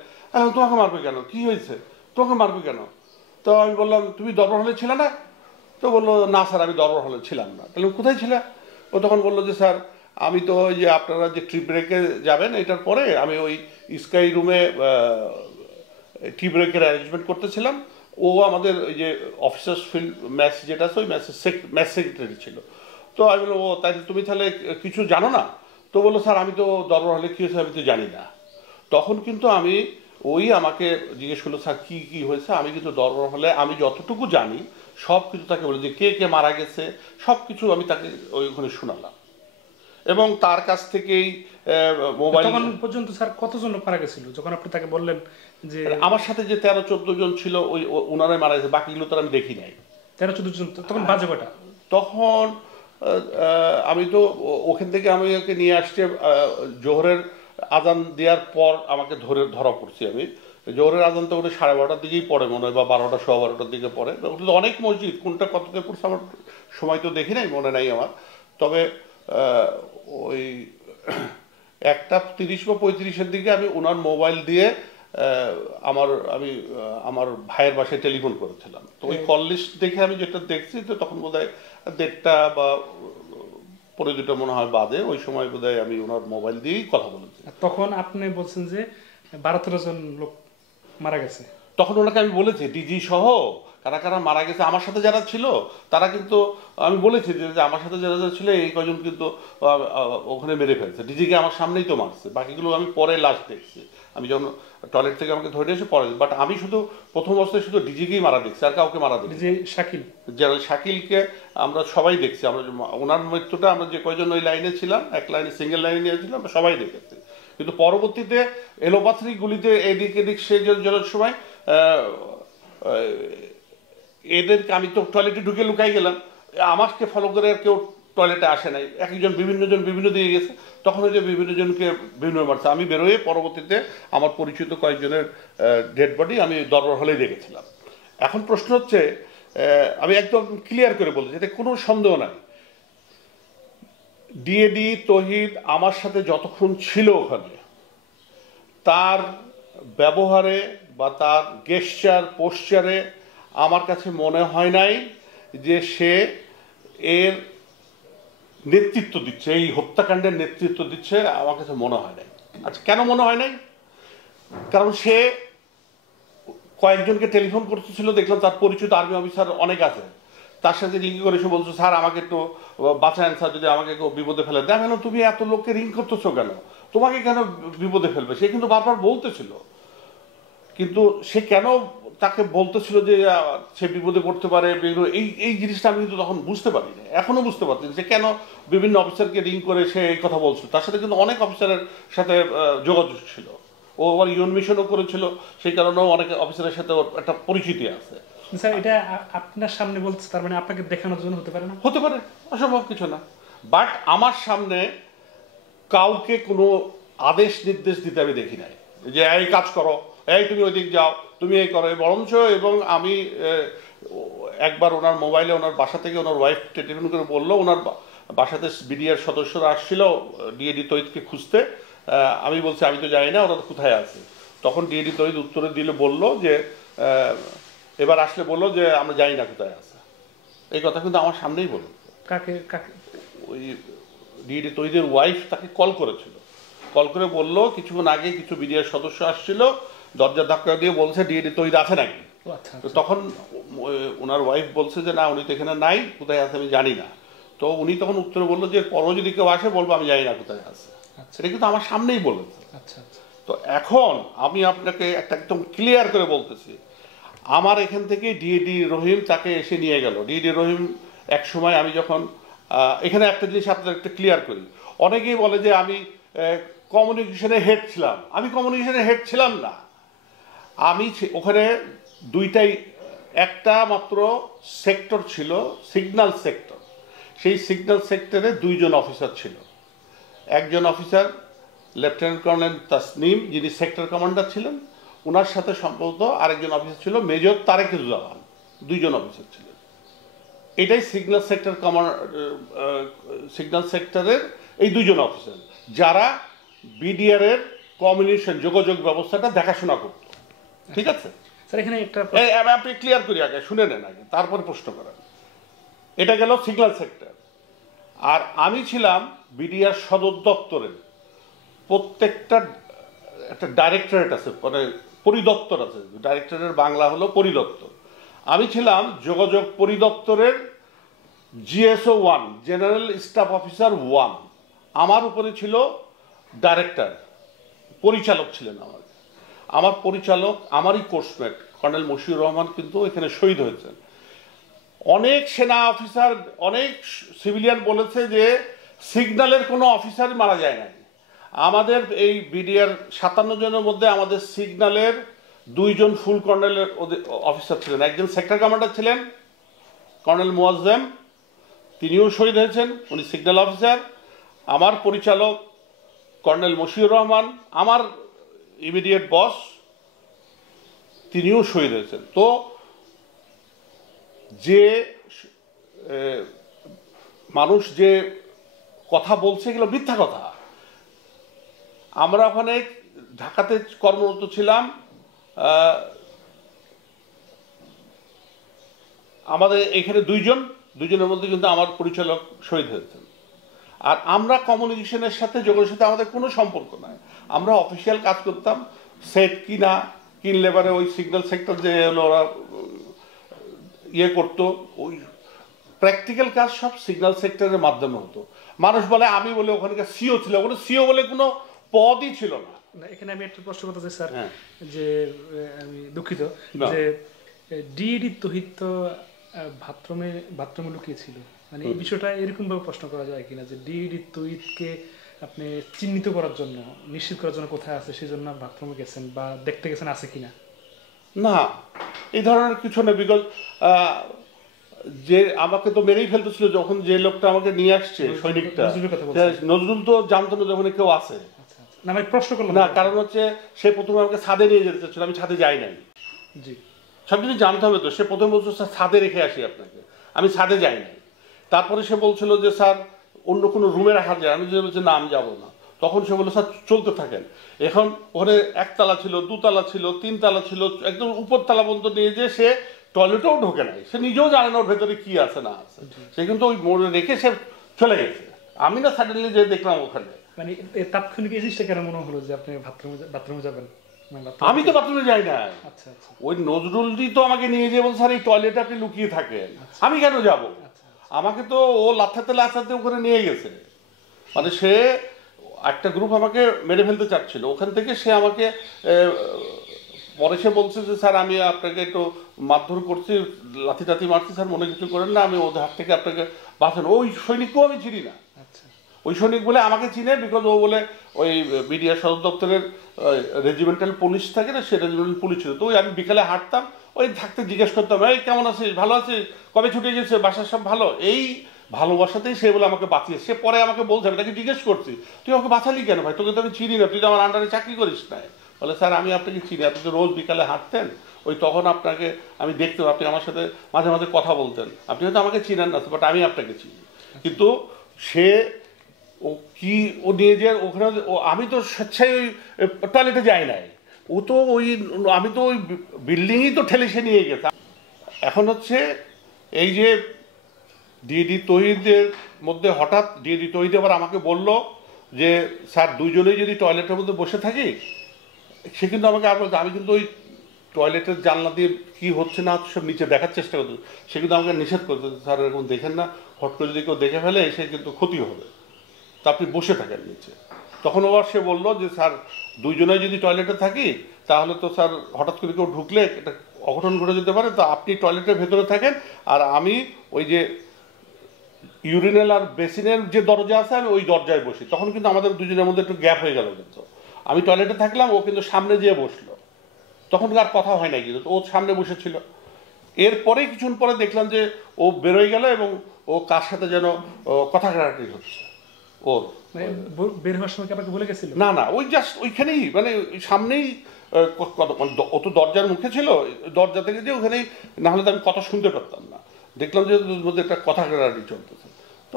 তোমাকে মারবে কেন, কি হয়েছে, তোমাকে মারবে কেন? তো আমি বললাম তুমি দরবার হলে ছিলে না? তো বললো না স্যার আমি দরবার হলে ছিলাম না। তাহলে কোথায় ছিলে? ও তখন বললো যে স্যার আমি তো ওই যে আপনারা যে টি ব্রেকে যাবেন এটার পরে আমি ওই স্কাই রুমে টি ব্রেকের অ্যারেঞ্জমেন্ট করতেছিলাম, ও আমাদের ওই যে অফিসার্স ফিল্ড ম্যাচ যেটা আছে ওই ম্যাচ সেক্রেটারি ছিল। তো আমি বললাম ও তাই তুমি তাহলে কিছু জানো না? তো বললো স্যার আমি তো দরবার হলে কী হয়েছে আমি তো জানি না। তখন কিন্তু আমি ওই আমাকে জিজ্ঞেস করলো স্যার কি কি হয়েছে। আমি কিন্তু দরবার হলে আমি যতটুকু জানি সব কিছু তাকে বলে যে কে কে মারা গেছে সব কিছু আমি তাকে ওইখানে শোনালাম, এবং তার কাছ থেকেই মোবাইল। তখন পর্যন্ত স্যার কতজন মারা গেছিল যখন আপনি তাকে বললেন যে? আমার সাথে যে 13-14 জন ছিল ওই ওনারাই মারা গেছে, বাকিগুলো তো আমি দেখি নাই। 13-14 জন? তখন বাজে কটা? তখন আমি তো ওখান থেকে আমি ওকে নিয়ে আসছি জোহরের আজান দেওয়ার পর আমাকে ধরা পড়ছি আমি। জোহরের আজান তো ওটা 12:30টার দিকেই পড়ে মনে হয়, বা 12টা 12:15টার দিকে পড়ে। ওটা তো অনেক মসজিদ, কোনটা কততে পড়ছে আমার সময় তো দেখি নাই, মনে নাই আমার। তবে ওই 1:30 বা 35-এর দিকে আমি ওনার মোবাইল দিয়ে আমি আমার ভাইয়ের বাসায় টেলিফোন করেছিলাম। তো ওই কল লিস্ট দেখে আমি যেটা দেখছি, তো তখন বোধহয় 1:30 বা 1:45 মনে হয় বাদে, ওই সময় বোধহয় আমি ওনার মোবাইল দিয়েই কথা বলেছি। তখন আপনি বলছেন যে 12-13 জন লোক মারা গেছে। তখন ওনাকে আমি বলেছি ডিজি সহ কারা কারা মারা গেছে, আমার সাথে যারা ছিল তারা কিন্তু, আমি বলেছি যে আমার সাথে যারা যারা ছিল এই কজন কিন্তু ওখানে মেরে ফেলছে, ডিজিকে আমার সামনেই তো মারছে, বাকিগুলো আমি পরে লাশ দেখছি। আমি যখন টয়লেট থেকে আমাকে ধরে এসে পরে, বাট আমি শুধু প্রথম অবস্থায় শুধু ডিজিকেই মারা দেখছি, আর কাউকে মারা দেখছি। যে শাকিল, যারা শাকিলকে আমরা সবাই দেখছি, আমরা ওনার মৃত্যুটা আমরা যে কয়জন ওই লাইনে ছিলাম, এক লাইনে সিঙ্গেল লাইনে নিয়েছিলাম, আমরা সবাই দেখেছি। কিন্তু পরবর্তীতে এলোপাথরি গুলিতে এদিক এদিক সে জলের সময় এদেরকে, আমি তো টয়লেটে ঢুকে লুকাই গেলাম, আমাকে ফলো করে আর কেউ টয়লেটে আসে নাই, একজন বিভিন্ন জন বিভিন্ন দিয়ে গেছে, তখন ওই যে বিভিন্ন জনকে বিভিন্ন মারছে। আমি বেরোয় পরবর্তীতে আমার পরিচিত কয়েকজনের ডেড বডি আমি দরবার হলেই দেখেছিলাম। এখন প্রশ্ন হচ্ছে, আমি একদম ক্লিয়ার করে বলছি, এতে কোনো সন্দেহ নাই, ডিএডি তৌহিদ আমার সাথে যতক্ষণ ছিল ওখানে, তার ব্যবহারে বা তার গেস্টার পোস্টারে আমার কাছে মনে হয় নাই যে সে এর নেতৃত্ব দিচ্ছে, এই হত্যাকাণ্ডের নেতৃত্ব দিচ্ছে, আমার কাছে মনে হয় নাই। আচ্ছা, কেন মনে হয় নাই? কারণ সে কয়েকজনকে টেলিফোন করতেছিল, দেখলাম তার পরিচিত আর্মি অফিসার অনেক আছে, তার সাথে রিং করে এসে বলছো স্যার আমাকে একটু বাঁচান স্যার, যদি আমাকে কেউ বিপদে ফেলে। দেখেন তুমি এত লোককে রিং করতেছো কেন, তোমাকে কেন বিপদে ফেলবে? সে কিন্তু বারবার বলতেছিল, কিন্তু সে কেন তাকে বলতেছিল যে সে বিপদে পড়তে পারে, এই এই জিনিসটা আমি কিন্তু তখন বুঝতে পারিনি, এখনো বুঝতে পারছি যে কেন বিভিন্ন অফিসারকে রিং করে সে এই কথা বলছিল। তার সাথে কিন্তু অনেক অফিসারের সাথে যোগাযোগ ছিল, ও আবার ইউন মিশনও করেছিল, সেই কারণেও অনেক অফিসারের সাথে ওর একটা পরিচিতি আছে। স্যার এটা আপনার সামনে বলছে, তার মানে আপনাকে দেখানোর জন্য হতে পারে না? হতে পারে, অসম্ভব কিছু না। বাট আমার সামনে কাউকে কোনো আদেশ নির্দেশ দিতে আমি দেখি নাই যে এই কাজ করো, এই তুমি ওই দিক যাও, তুমি এই করো। বরঞ্চ এবং আমি একবার ওনার মোবাইলে ওনার বাসা থেকে ওনার ওয়াইফ টেলিফোন করে বললো, ওনার বাসাতে বিডিআর সদস্যরা আসছিল ডিএডি তৈদকে খুঁজতে। আমি বলছি আমি তো জানি না ওরা তো কোথায় আছে। তখন ডিএডি তৈদ উত্তরে দিলে বললো যে এবার আসলে বললো যে আমরা জানি না কোথায় আছে। এই কথা কিন্তু আমার সামনেই বলল। কাকে কাকে? ওই ডিএডি তৈদের ওয়াইফ তাকে কল করেছিল, কল করে বললো কিছুক্ষণ আগে কিছু বিডিআর সদস্য আসছিল, দরজা ধাক্কা দিয়ে বলছে ডিএডি তৈরি আছে নাকি। তো তখন ওনার ওয়াইফ বলছে যে না উনি তো এখানে নাই, কোথায় আছে আমি জানি না। তো উনি তখন উত্তরে বললো যে পরও যদি কেউ আসে বলবো আমি জানি না কোথায় আছে। সেটা কিন্তু আমার সামনেই বলেছে। তো এখন আমি আপনাকে একটা একদম ক্লিয়ার করে বলতেছি, আমার এখান থেকে ডিএডি রহিম তাকে এসে নিয়ে গেল। ডিএডি রহিম এক সময়, আমি যখন এখানে একটা জিনিস আপনাদের একটা ক্লিয়ার করি, অনেকেই বলে যে আমি কমিউনিকেশনের হেড ছিলাম। আমি কমিউনিকেশনের হেড ছিলাম না। আমি ওখানে দুইটাই, একটা মাত্র সেক্টর ছিল সিগন্যাল সেক্টর, সেই সিগন্যাল সেক্টরে 2 জন অফিসার ছিল। একজন অফিসার লেফটেন্যান্ট কর্নেল তাসনিম, যিনি সেক্টর কমান্ডার ছিলেন, ওনার সাথে সম্ভবত আরেকজন অফিসার ছিল মেজর তারেকুজ্জামান, 2 জন অফিসার ছিলেন। এটাই সিগন্যাল সেক্টর সিগন্যাল সেক্টরের এই 2 জন অফিসার, যারা বিডিআর এর কমিউনিকেশন যোগাযোগ ব্যবস্থাটা দেখাশোনা করত। ঠিক আছে স্যার, এখানে একটা আপনি ক্লিয়ার করি, আগে শুনে নেন আগে, তারপরে প্রশ্ন করেন। এটা গেল সিগন্যাল সেক্টর। আর আমি ছিলাম বিডিআর সদর দপ্তরের প্রত্যেকটা একটা ডাইরেক্টরেট আছে, মানে পরিদপ্তর আছে, ডাইরেক্টরের বাংলা হলো পরিদপ্তর। আমি ছিলাম যোগাযোগ পরিদপ্তরের জিএসও 1, জেনারেল স্টাফ অফিসার 1। আমার উপরে ছিল ডাইরেক্টর, পরিচালক ছিলেন আমার। আমার পরিচালক আমারই কোর্সমেট কর্নেল মশিউর রহমান কিন্তু এখানে শহীদ হয়েছেন। অনেক সেনা অফিসার, অনেক সিভিলিয়ান বলেছে যে সিগন্যালের কোনো অফিসারই মারা যায় না। আমাদের এই বিডিআর 57 জনের মধ্যে আমাদের সিগন্যালের 2 জন ফুল কর্নেলের অফিসার ছিলেন। একজন সেক্টর কমান্ডার ছিলেন কর্নেল মোয়াজ্জেম, তিনিও শহীদ হয়েছেন, উনি সিগন্যাল অফিসার। আমার পরিচালক কর্নেল মশিউর রহমান, আমার ইমিডিয়েট বস, তিনিও শহীদ হয়েছেন। তো যে মানুষ যে কথা বলছে এগুলো মিথ্যা কথা। আমরা ওখানে ঢাকাতে কর্মরত ছিলাম, আমাদের এখানে দুইজনের মধ্যে কিন্তু আমার পরিচালক শহীদ হয়েছেন। আর আমরা কমিউনিকেশনের সাথে যোগাযোগের সাথে আমাদের কোনো সম্পর্ক নাই। আমরা অফিসিয়াল কাজ করতাম, সেট কিনলে এবারে ওই সিগন্যাল সেক্টর যে ওরা ইয়ে করতো, ওই প্র্যাকটিক্যাল কাজ সব সিগন্যাল সেক্টরের মাধ্যমে হতো। মানুষ বলে আমি বলে ওখানকার সিও ছিল, ওখানে সিও বলে কোনো পদই ছিল না। এখানে আমি একটা প্রশ্ন করতে চাই স্যার, যে আমি দুঃখিত যে ডিইডি তহিদ তো বাথরুমে লুকিয়েছিল, মানে এই বিষয়টা এরকম ভাবে প্রশ্ন করা যায় কিনা যে ডিইডি তহিদকে আপনি চিহ্নিত করার জন্য, নিশ্চিত করার জন্য কোথায় আছে সেই জন্য বাথরুমে গেছেন বা দেখতে গেছেন আছে কিনা? না, এই ধরনের কিছু না। বিকজ যে আমাকে তো মেরেই ফেলতেছিল যখন যে লোকটা আমাকে নিয়ে আসছে, সৈনিকটা নজরুল, তো জানতো না যখন কেউ আছে না। আমি প্রশ্ন করলাম না, কারণ হচ্ছে সে প্রথমে আমাকে ছাদে নিয়ে যেতে চাচ্ছিল, আমি ছাদে যাই নাই। জি, সব কিছু জানতে হবে তো। সে প্রথমে বলছিল স্যার ছাদে রেখে আসি আপনাকে, আমি ছাদে যাই নাই। তারপরে সে বলছিল যে স্যার অন্য কোনো রুমে রাখা যায়, আমি যে বলছি না আমি যাবো না। তখন সে বললো স্যার চলতে থাকেন। এখন ওখানে 1 তালা ছিল, 2 তালা ছিল, 3 তালা ছিল, একদম উপর তালা পর্যন্ত নিয়ে যে সে টয়লেটেও ঢোকে নাই, সে নিজেও জানে না ওর ভেতরে কি আছে না আছে। সে কিন্তু ওই মোড়ে রেখে সে চলে গেছে। আমি না সাডেনলি যে দেখলাম ওখানে, মানে তাৎক্ষণিক এই জিনিসটা কেন মনে হলো যে আপনি বাথরুমে যাবেন? আমি তো বাথরুমে যাই না। আচ্ছা আচ্ছা, ওই নজরুলজি তো আমাকে নিয়ে যেয়ে বলছে স্যার এই টয়লেটে আপনি লুকিয়ে থাকেন, আমি কেন যাব? আমাকে তো ও লাথাতে ওখানে নিয়ে গেছে। মানে সে একটা গ্রুপ আমাকে মেরে ফেলতে চাচ্ছিল, ওখান থেকে সে আমাকে পরে সে বলছে যে স্যার আমি আপনাকে একটু মারধর করছি, লাথি টাথি মারছি, স্যার মনে কিছু করেন না, আমি ওদের হাত থেকে আপনাকে বাঁচানো। ওই সৈনিককেও আমি চিনি না। ওই সৈনিক বলে আমাকে চিনে, বিকজ ও বলে ওই বিডিআর সদর দপ্তরের রেজিমেন্টাল পুলিশ থাকে না, সে রেজিমেন্টাল পুলিশ ছিল। তো ওই আমি বিকালে হাঁটতাম, ওই থাকতে জিজ্ঞেস করতাম এই কেমন আছিস, ভালো আছিস, কবে ছুটে গেছে, বাসার সব ভালো। এই ভালোবাসাতেই সে বলে আমাকে বাঁচিয়েছে। সে পরে আমাকে বলছে, আমি তাকে জিজ্ঞেস করছি তুই আমাকে বাঁচালি কেন ভাই, তোকে তো আমি চিনি না, তুই তো আমার আন্ডারে চাকরি করিস না। বলে স্যার আমি আপনাকে চিনি, আপনি তো রোজ বিকালে হাঁটতেন, ওই তখন আপনাকে আমি দেখতাম, আপনি আমার সাথে মাঝে মাঝে কথা বলতেন, আপনি হয়তো আমাকে চিনেন না, বাট আমি আপনাকে চিনি। কিন্তু সে ও কি ও নিয়ে যে ওখানে, আমি তো স্বেচ্ছায় ওই টয়লেটে যাই নাই, ও তো ওই আমি তো ওই বিল্ডিংই তো ঠেলে সে নিয়ে গেছে। এখন হচ্ছে এই যে ডিইডি তহিদের মধ্যে হঠাৎ ডিইডি তহিদ আবার আমাকে বলল যে স্যার দুইজনেই যদি টয়লেটের মধ্যে বসে থাকি, সে কিন্তু আমাকে আর বলছে, আমি কিন্তু ওই টয়লেটের জানলা দিয়ে কী হচ্ছে না হচ্ছে সব নিচে দেখার চেষ্টা করতে, সে কিন্তু আমাকে নিষেধ করতে, স্যার এরকম দেখেন না, হট করে যদি কেউ দেখে ফেলে সে কিন্তু ক্ষতি হবে, তা আপনি বসে থাকেন নিচে। তখন আবার সে বললো যে স্যার দুইজনে যদি টয়লেটে থাকি তাহলে তো স্যার হঠাৎ করে কেউ ঢুকলে এটা অঘটন ঘটে যেতে পারে, তো আপনি টয়লেটের ভেতরে থাকেন আর আমি ওই যে ইউরিনাল আর বেসিনের যে দরজা আছে আমি ওই দরজায় বসি। তখন কিন্তু আমাদের দুজনের মধ্যে একটু গ্যাপ হয়ে গেল, কিন্তু আমি টয়লেটে থাকলাম, ও কিন্তু সামনে যেয়ে বসলো, তখন আর কথা হয় নাই, কিন্তু ও সামনে বসেছিল। এরপরেই কিছুক্ষণ পরে দেখলাম যে ও বেরোয় গেল এবং ও কার সাথে যেন কথা কাটাকাটি হচ্ছে। ওর বের হওয়ার সময় আপনাকে বলে গেছিল? না না, ওই জাস্ট ওইখানেই, মানে সামনেই, ও তো দরজার মুখে ছিল, দরজা থেকে যে ওখানেই, না হলে তো আমি কথা শুনতে পারতাম না। দেখলাম যে ওর মধ্যে একটা কথা কাটাকাটি চলতেছে। তো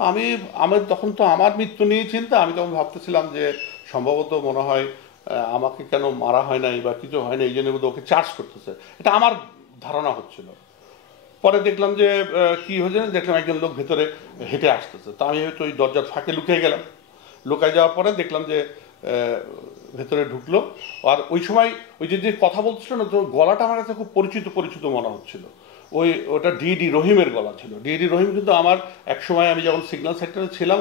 আমার তখন তো আমার মৃত্যু নিয়ে চিন্তা, আমি তখন ভাবতেছিলাম যে সম্ভবত মনে হয় আমাকে কেন মারা হয় নাই বা কিছু হয় না, এই জন্য ওকে চার্জ করতেছে, এটা আমার ধারণা হচ্ছিল। পরে দেখলাম যে কি হয়েছে, দেখলাম একজন লোক ভেতরে হেঁটে আসতেছে, তো আমি হয়তো ওই দরজার ফাঁকে লুকিয়ে গেলাম। লুকায় যাওয়ার পরে দেখলাম যে ভেতরে ঢুকলো। আর ওই সময় ওই যে কথা বলছিল না, তো গলাটা আমার কাছে খুব পরিচিত মনে হচ্ছিল। ওটা ডিইডি রহিমের গলা ছিল। ডিইডি রহিম কিন্তু আমার এক সময়, আমি যখন সিগন্যাল সেক্টরে ছিলাম,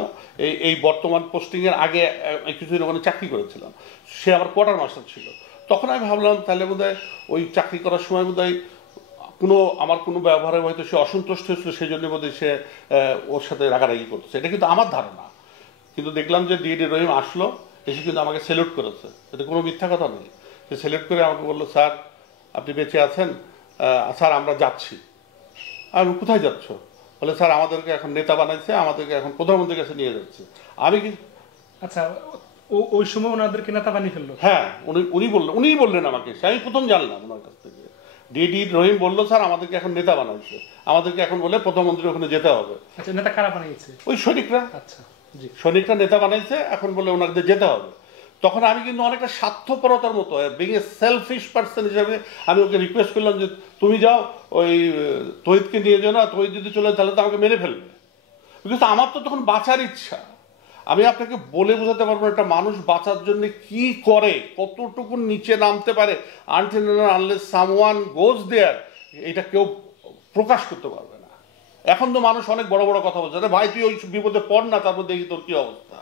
এই বর্তমান পোস্টিংয়ের আগে কিছুদিন ওখানে চাকরি করেছিলাম, সে আমার কোয়ার্টার মাস্টার ছিল। তখন আমি ভাবলাম তাহলে বোধহয় ওই চাকরি করার সময় বোধহয় আমার কোনো ব্যবহারে হয়তো সে অসন্তুষ্ট হয়েছিল, সেই জন্য বোধহয় সে ওর সাথে রাগারাগি করতেছে, এটা কিন্তু আমার ধারণা। কিন্তু দেখলাম যে ডিএডি রহিম আসলো, এসে কিন্তু আমাকে স্যালুট করেছে, এটা কোনো মিথ্যা কথা নেই। সে স্যালুট করে আমাকে বললো, স্যার আপনি বেঁচে আছেন, স্যার আমরা যাচ্ছি। আমি কোথায় যাচ্ছ? বলে স্যার আমাদেরকে এখন নেতা বানাইছে, আমাদেরকে এখন প্রধানমন্ত্রীর কাছে নিয়ে যাচ্ছে। আমি কি আচ্ছা, ওই সময় ওনাদেরকে নেতা বানিয়ে ফেললো? হ্যাঁ, উনিই বললেন আমাকে, সে আমি প্রথম জানলাম ওনার কাছ থেকে। ডিডি রহিম বললো, স্যার আমাদেরকে এখন নেতা বানাইছে, আমাদেরকে এখন বলে প্রধানমন্ত্রীর ওখানে যেতে হবে। আচ্ছা, নেতা কারা বানিয়েছে? ওই সৈনিকরা। আচ্ছা, জি, সৈনিকরা নেতা বানাইছে, এখন বলে ওনাদের যেতে হবে। তখন আমি কিন্তু অনেকটা স্বার্থপরতার মতো, বিং এ সেলফিশ পার্সন হিসাবে আমি ওকে রিকোয়েস্ট করলাম যে তুমি যাও, ওই তহিদকে নিয়ে যাও না, তহিদ যদি চলে তাহলে তো আমাকে মেরে ফেলবে। বিকজ আমার তো তখন বাঁচার ইচ্ছা। আমি আপনাকে বলে বোঝাতে পারবো না একটা মানুষ বাঁচার জন্য কি করে, কতটুকু নিচে নামতে পারে, আনটিল আনলেস সামওয়ান গোজ দেয়ার, এটা কেউ প্রকাশ করতে পারবে না। এখন তো মানুষ অনেক বড় বড় কথা বলছে, ভাই তুই ওই বিপদে পড় না, তারপর দেখি তোর কি অবস্থা।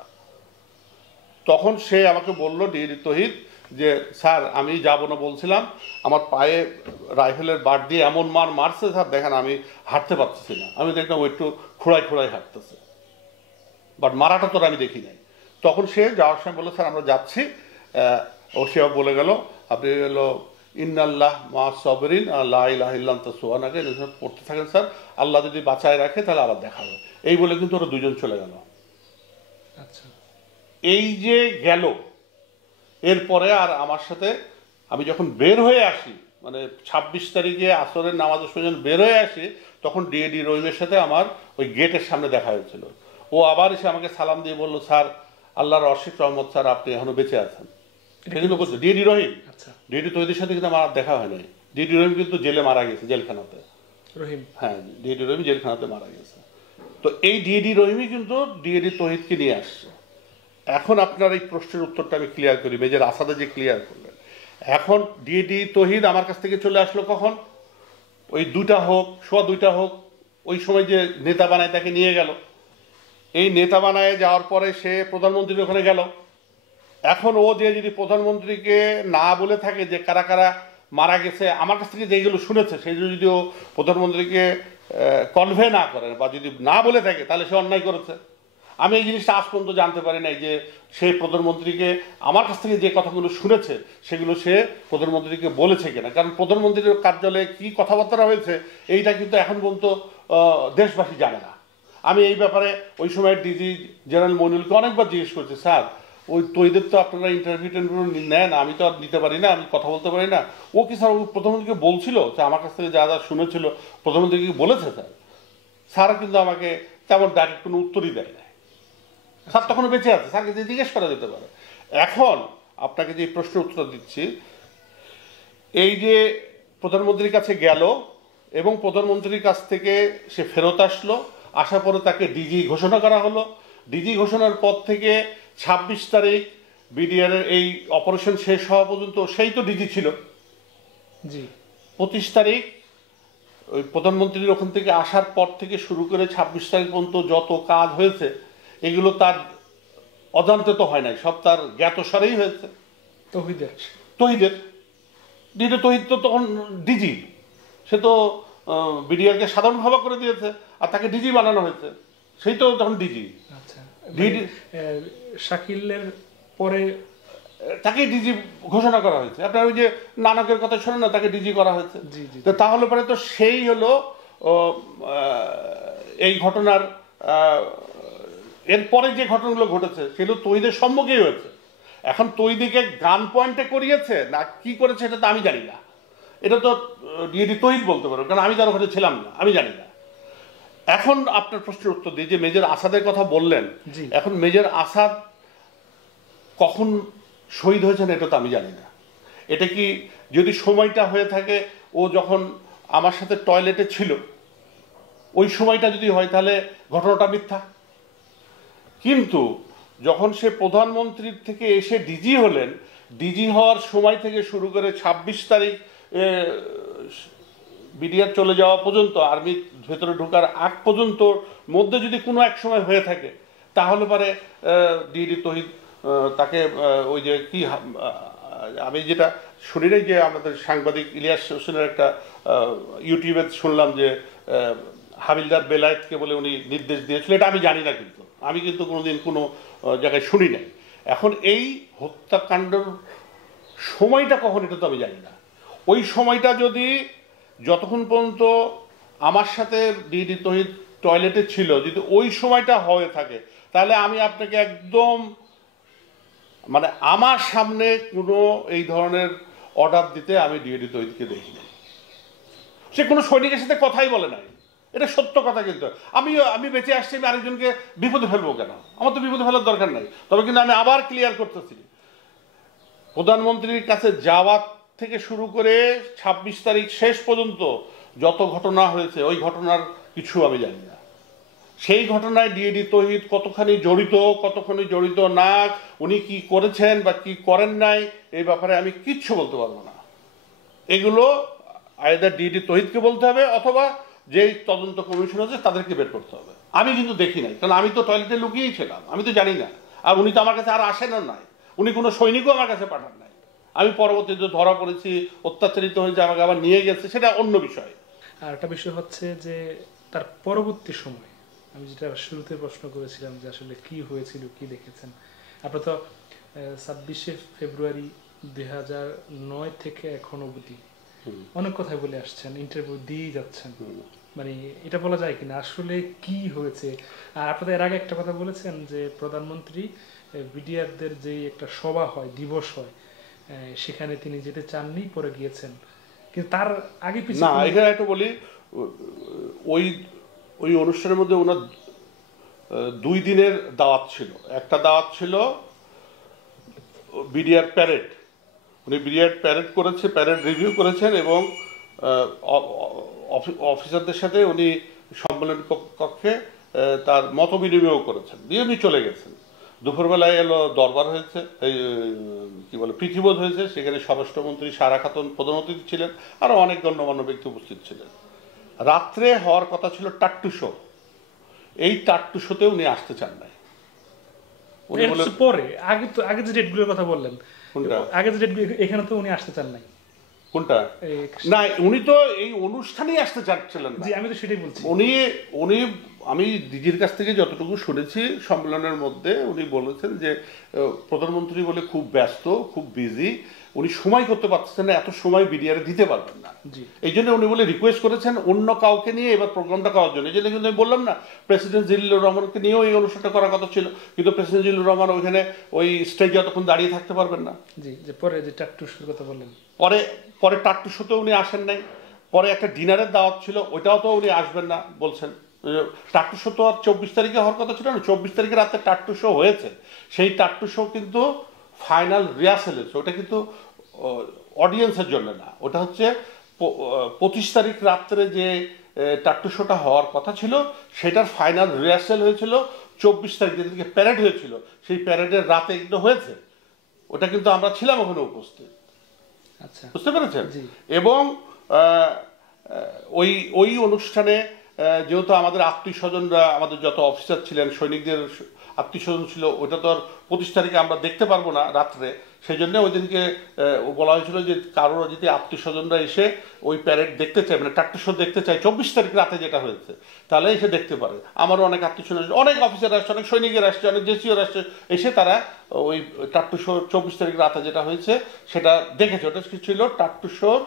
তখন সে আমাকে বললো, ডিএডি তহিদ, যে স্যার আমি যাবো না বলছিলাম, আমার পায়ে রাইফেলের বাট দিয়ে এমন মারছে স্যার, দেখেন আমি হাঁটতে পারতেছি না। আমি দেখলাম ও একটু খোঁড়ায় খোঁড়ায় হাঁটতেছে, বাট মারাটা তোর আমি দেখি নাই। তখন সে যাওয়ার সময় বললো, স্যার আমরা যাচ্ছি। ও সে বলে গেল, আপনি হলো ইন্নাল্লাহ মা সবরিন লা ইলাহা ইল্লা আনতা সুবহানাকা, পড়তে থাকেন স্যার, আল্লাহ যদি বাঁচায় রাখে তাহলে আবার দেখা হবে। এই বলে কিন্তু ওরা দুজন চলে গেল। আচ্ছা, এই যে গেল, এরপরে আর আমার সাথে, আমি যখন বের হয়ে আসি, মানে 26 তারিখে আসরের নামাজের সময় যখন বের হয়ে আসি, তখন ডিএডি রহিমের সাথে আমার ওই গেটের সামনে দেখা হয়েছিল। ও আবার এসে আমাকে সালাম দিয়ে বললো, স্যার আল্লাহর অশেষ রহমত, স্যার আপনি এখনো বেঁচে আছেন। এটা কিন্তু বলছে ডিএডি রহিম। আচ্ছা, ডিএডি তহিদের সাথে কিন্তু আমার দেখা হয় নাই। ডিএডি রহিম কিন্তু জেলে মারা গেছে, জেলখানাতে। রহিম, হ্যাঁ, ডিএডি রহিম জেলখানাতে মারা গেছে। তো এই ডিএডি রহিমই কিন্তু ডিএডি তহিদকে নিয়ে আসছে। এখন আপনার এই প্রশ্নের উত্তরটা আমি ক্লিয়ার করি, মেজর আসাদে যে ক্লিয়ার করলেন। এখন ডিএডি তহিদ আমার কাছ থেকে চলে আসলো কখন? ওই 2টা হোক, সোয়া 2টা হোক, ওই সময় যে নেতা বানায় তাকে নিয়ে গেল। এই নেতা বানায় যাওয়ার পরে সে প্রধানমন্ত্রীর ওখানে গেল। এখন ও যে যদি প্রধানমন্ত্রীকে না বলে থাকে যে কারা কারা মারা গেছে, আমার কাছ থেকে যেগুলো শুনেছে সেই যদি ও প্রধানমন্ত্রীকে কনভে না করে বা যদি না বলে থাকে, তাহলে সে অন্যায় করেছে। আমি এই জিনিসটা আজ পর্যন্ত জানতে পারি নাই যে সেই প্রধানমন্ত্রীকে আমার কাছ থেকে যে কথাগুলো শুনেছে সেগুলো সে প্রধানমন্ত্রীকে বলেছে কিনা। কারণ প্রধানমন্ত্রীর কার্যালয়ে কি কথাবার্তা হয়েছে এইটা কিন্তু এখন পর্যন্ত দেশবাসী জানে না। আমি এই ব্যাপারে ওই সময় ডিজি জেনারেল মইনুলকে অনেকবার জিজ্ঞেস করছি, স্যার ওই তৈদের তো আপনারা ইন্টারভিউ নেন, আমি তো আর নিতে পারি না, আমি কথা বলতে পারি না। ও কি স্যার ওই প্রধানমন্ত্রীকে বলছিল যে আমার কাছ থেকে যা যা শুনেছিল প্রধানমন্ত্রীকে বলেছে? স্যার কিন্তু আমাকে তেমন ডাইরেক্ট কোনো উত্তরই দেয় না। স্যার তখন বেঁচে আছে, স্যারকে জিজ্ঞেস করা যেতে পারে। এখন আপনাকে যে প্রশ্নের উত্তর দিচ্ছি, এই যে প্রধানমন্ত্রীর কাছে গেল এবং প্রধানমন্ত্রীর কাছ থেকে সে ফেরত আসলো, আসার পরে তাকে ডিজি ঘোষণা করা হলো। ডিজি ঘোষণার পর থেকে 26 তারিখ বিডিআরের এই অপারেশন শেষ হওয়া পর্যন্ত সেই তো ডিজি ছিল। জি, 25 তারিখ ওই প্রধানমন্ত্রীর ওখান থেকে আসার পর থেকে শুরু করে 26 তারিখ পর্যন্ত যত কাজ হয়েছে এগুলো তার অজান্তে তো হয় নাই, সব তার জ্ঞাতসারেই হয়েছে। তহিদের ডিডি তহিদ তো তখন ডিজি, সে তো বিডিআরকে সাধারণ সভা করে দিয়েছে আর তাকে ডিজি বানানো হয়েছে, সেই তো তখন ডিজি। আচ্ছা, ডিডি শাকিলের পরে তাকে ডিজি ঘোষণা করা হয়েছে। আপনার ওই যে নানকের কথা শোনেন না, তাকে ডিজি করা হয়েছে। তো তাহলে পরে তো সেই হলো এই ঘটনার এরপরে যে ঘটনাগুলো ঘটেছে সেগুলো তৈদের সম্মুখেই হয়েছে। এখন তৈদিকে গান পয়েন্টে করিয়েছে না কি করেছে এটা তো আমি জানি না, এটা তো ডিএডি তহিদ বলতে পারো, কারণ আমি তার ওখানে ছিলাম না, আমি জানি না। এখন আপনার প্রশ্নের উত্তর দিই যে মেজর আসাদের কথা বললেন, এখন মেজর আসাদ কখন শহীদ হয়েছেন এটা তো আমি জানি না। এটা কি যদি সময়টা হয়ে থাকে ও যখন আমার সাথে টয়লেটে ছিল ওই সময়টা যদি হয় তাহলে ঘটনাটা মিথ্যা। কিন্তু যখন সে প্রধানমন্ত্রীর থেকে এসে ডিজি হলেন, ডিজি হওয়ার সময় থেকে শুরু করে 26 তারিখ বিডিআর চলে যাওয়া পর্যন্ত, আর্মির ভেতরে ঢোকার আগ পর্যন্ত মধ্যে যদি কোনো এক সময় হয়ে থাকে তাহলে পরে ডিডি তহিদ তাকে ওই যে কি আমি যেটা শুনি নাই যে আমাদের সাংবাদিক ইলিয়াস হোসেনের একটা ইউটিউবে শুনলাম যে হাবিলদার বেলায়েতকে বলে উনি নির্দেশ দিয়েছিলেন, এটা আমি জানি না, কিন্তু আমি কিন্তু কোনোদিন কোনো জায়গায় শুনি নাই। এখন এই হত্যাকাণ্ডের সময়টা কখন এটা তো আমি জানি না। ওই সময়টা যদি যতক্ষণ পর্যন্ত আমার সাথে ডিডি তহিদ টয়লেটে ছিল, যদি ওই সময়টা হয়ে থাকে, তাহলে আমি আপনাকে একদম মানে আমার সামনে কোনো এই ধরনের অর্ডার দিতে আমি ডিডি তহিদকে দেখিনি। সে কোনো সৈনিকের সাথে কথাই বলে নাই, এটা সত্য কথা। কিন্তু আমি বেঁচে আসছি, আমি আরেকজনকে বিপদে ফেলবো কেন? আমার তো বিপদে ফেলার দরকার নাই। তবে কিন্তু আমি আবার ক্লিয়ার করতেছি, প্রধানমন্ত্রীর কাছে যাওয়া থেকে শুরু করে ২৬ তারিখ শেষ পর্যন্ত যত ঘটনা হয়েছে, ওই ঘটনার কিছু আমি জানি না। সেই ঘটনায় ডিডি তহিদ কতখানি জড়িত না, উনি কি করেছেন বা কি করেন নাই, এই ব্যাপারে আমি কিচ্ছু বলতে পারবো না। এগুলো আইদার ডিডি তহিদকে বলতে হবে অথবা যেই তদন্ত কমিশন আছে তাদেরকে বের করতে হবে। আমি কিন্তু দেখি নাই, কারণ আমি তো টয়লেটে লুকিয়েই ছিলাম, আমি তো জানি না। আর উনি তো আমার কাছে আর আসেনও নাই, উনি কোনো সৈনিকও আমার কাছে পাঠান নাই। আমি পরবর্তীতে ধরা পড়েছি, অত্যাচারিত হয়েছে, আমাকে আবার নিয়ে গেছে, সেটা অন্য বিষয়। আর একটা বিষয় হচ্ছে যে তার পরবর্তী সময়, আমি যেটা শুরুতে প্রশ্ন করেছিলাম যে আসলে কি হয়েছিল, কি দেখেছেন। আপনার তো ২৬শে ফেব্রুয়ারি ২০০৯ থেকে এখন অবধি অনেক কথাই বলে আসছেন, ইন্টারভিউ দিয়ে যাচ্ছেন, মানে এটা বলা যায় কিনা আসলে কি হয়েছে? আর আপনাদের এর আগে একটা কথা বলেছেন যে প্রধানমন্ত্রী বিডিআরদের যে একটা সভা হয়, দিবস হয়, সেখানে তিনি যেতে চাননি, পরে গিয়েছেন। কিন্তু তার আগে না, এখানে একটা বলি, ওই অনুষ্ঠানের মধ্যে ওনার 2 দিনের দাওয়াত ছিল। একটা দাওয়াত ছিল বিডিআর প্যারেড, উনি বিডিআর প্যারেড করেছে, প্যারেড রিভিউ করেছেন এবং অফিসারদের সাথে উনি সম্মেলন কক্ষে তার মত বিনিময় করেছেন, দিয়ে উনি চলে গেছেন। দুপুরবেলায় এলো দরবার হয়েছে, এই কি বলে প্রীতিবোধ হয়েছে, সেখানে স্বরাষ্ট্রমন্ত্রী সারা খাতুন প্রধান অতিথি ছিলেন, আরও অনেক গণ্যমান্য ব্যক্তি উপস্থিত ছিলেন। রাত্রে হওয়ার কথা ছিল টাট্টু শো, এই টাট্টু শোতে উনি আসতে চান নাই। উনি বলেন পরে আগে যে ডেটগুলোর কথা বললেন, কোনটা আগে যে ডেট, এখানে তো উনি আসতে চান নাই। কোনটা? না, উনি তো এই অনুষ্ঠানেই আসতে চাচ্ছিলেন না। জি, আমি তো সেটাই বলছি। উনি আমি দিদির কাছ থেকে যতটুকু শুনেছি সম্মেলনের মধ্যে, উনি বলেছেন যে প্রধানমন্ত্রী বলে খুব ব্যস্ত, খুব বিজি, উনি সময় করতে পারছেন না, এত সময় বিডিআরে দিতে পারবেন না। এই জন্য উনি বলে রিকোয়েস্ট করেছেন অন্য কাউকে নিয়ে এবার প্রোগ্রামটা করার জন্য। এই জন্য কিন্তু আমি বললাম না, প্রেসিডেন্ট জিল্লুর রহমানকে নিয়েও এই অনুষ্ঠানটা করার কথা ছিল, কিন্তু প্রেসিডেন্ট জিল্লুর রহমান ওইখানে ওই স্টেজে যতক্ষণ দাঁড়িয়ে থাকতে পারবেন না। জি, যে পরে যে টাট্টু শোর কথা বললেন, পরে টাট্টু শোতে উনি আসেন নাই। পরে একটা ডিনারের দাওয়াত ছিল, ওইটাও তো উনি আসবেন না বলছেন। টাট্টু শো তো আর ২৪ তারিখে হওয়ার কথা ছিল না, ২৪ তারিখে রাতে টাট্টু শো হয়েছে। সেই টাট্টু শো কিন্তু ফাইনাল রিহার্সাল হয়েছে, ওটা কিন্তু অডিয়েন্সের জন্য না, ওটা হচ্ছে ২৫ তারিখ রাত্রে যে টাট্টু শোটা হওয়ার কথা ছিল সেটার ফাইনাল রিহার্সাল হয়েছিল ২৪ তারিখ, যেদিনকে প্যারেড হয়েছিল সেই প্যারেডের রাতে কিন্তু হয়েছে। ওটা কিন্তু আমরা ছিলাম ওখানে উপস্থিত, বুঝতে পেরেছেন? এবং ওই অনুষ্ঠানে যেহেতু আমাদের আত্মীয় স্বজনরা, আমাদের যত অফিসার ছিলেন, সৈনিকদের আত্মীয় স্বজন ছিল, ওটা তো আর ২৫ তারিখে আমরা দেখতে পারবো না রাত্রে। সেই জন্য ওই দিনকে বলা হয়েছিল যে কারোর যদি আত্মীয় স্বজনরা এসে ওই প্যারেড দেখতে চায়, মানে টাট্টু শো দেখতে চায় ২৪ তারিখ রাতে যেটা হয়েছে, তাহলে এসে দেখতে পারে। আমারও অনেক আত্মীয় স্বজন, অনেক অফিসার আসছে, অনেক সৈনিকের আসছে, অনেক জেসিওর আসছে, এসে তারা ওই টাট্টু শো ২৪ তারিখ রাতে যেটা হয়েছে সেটা দেখেছে। ওটা ছিল টাট্টু শোর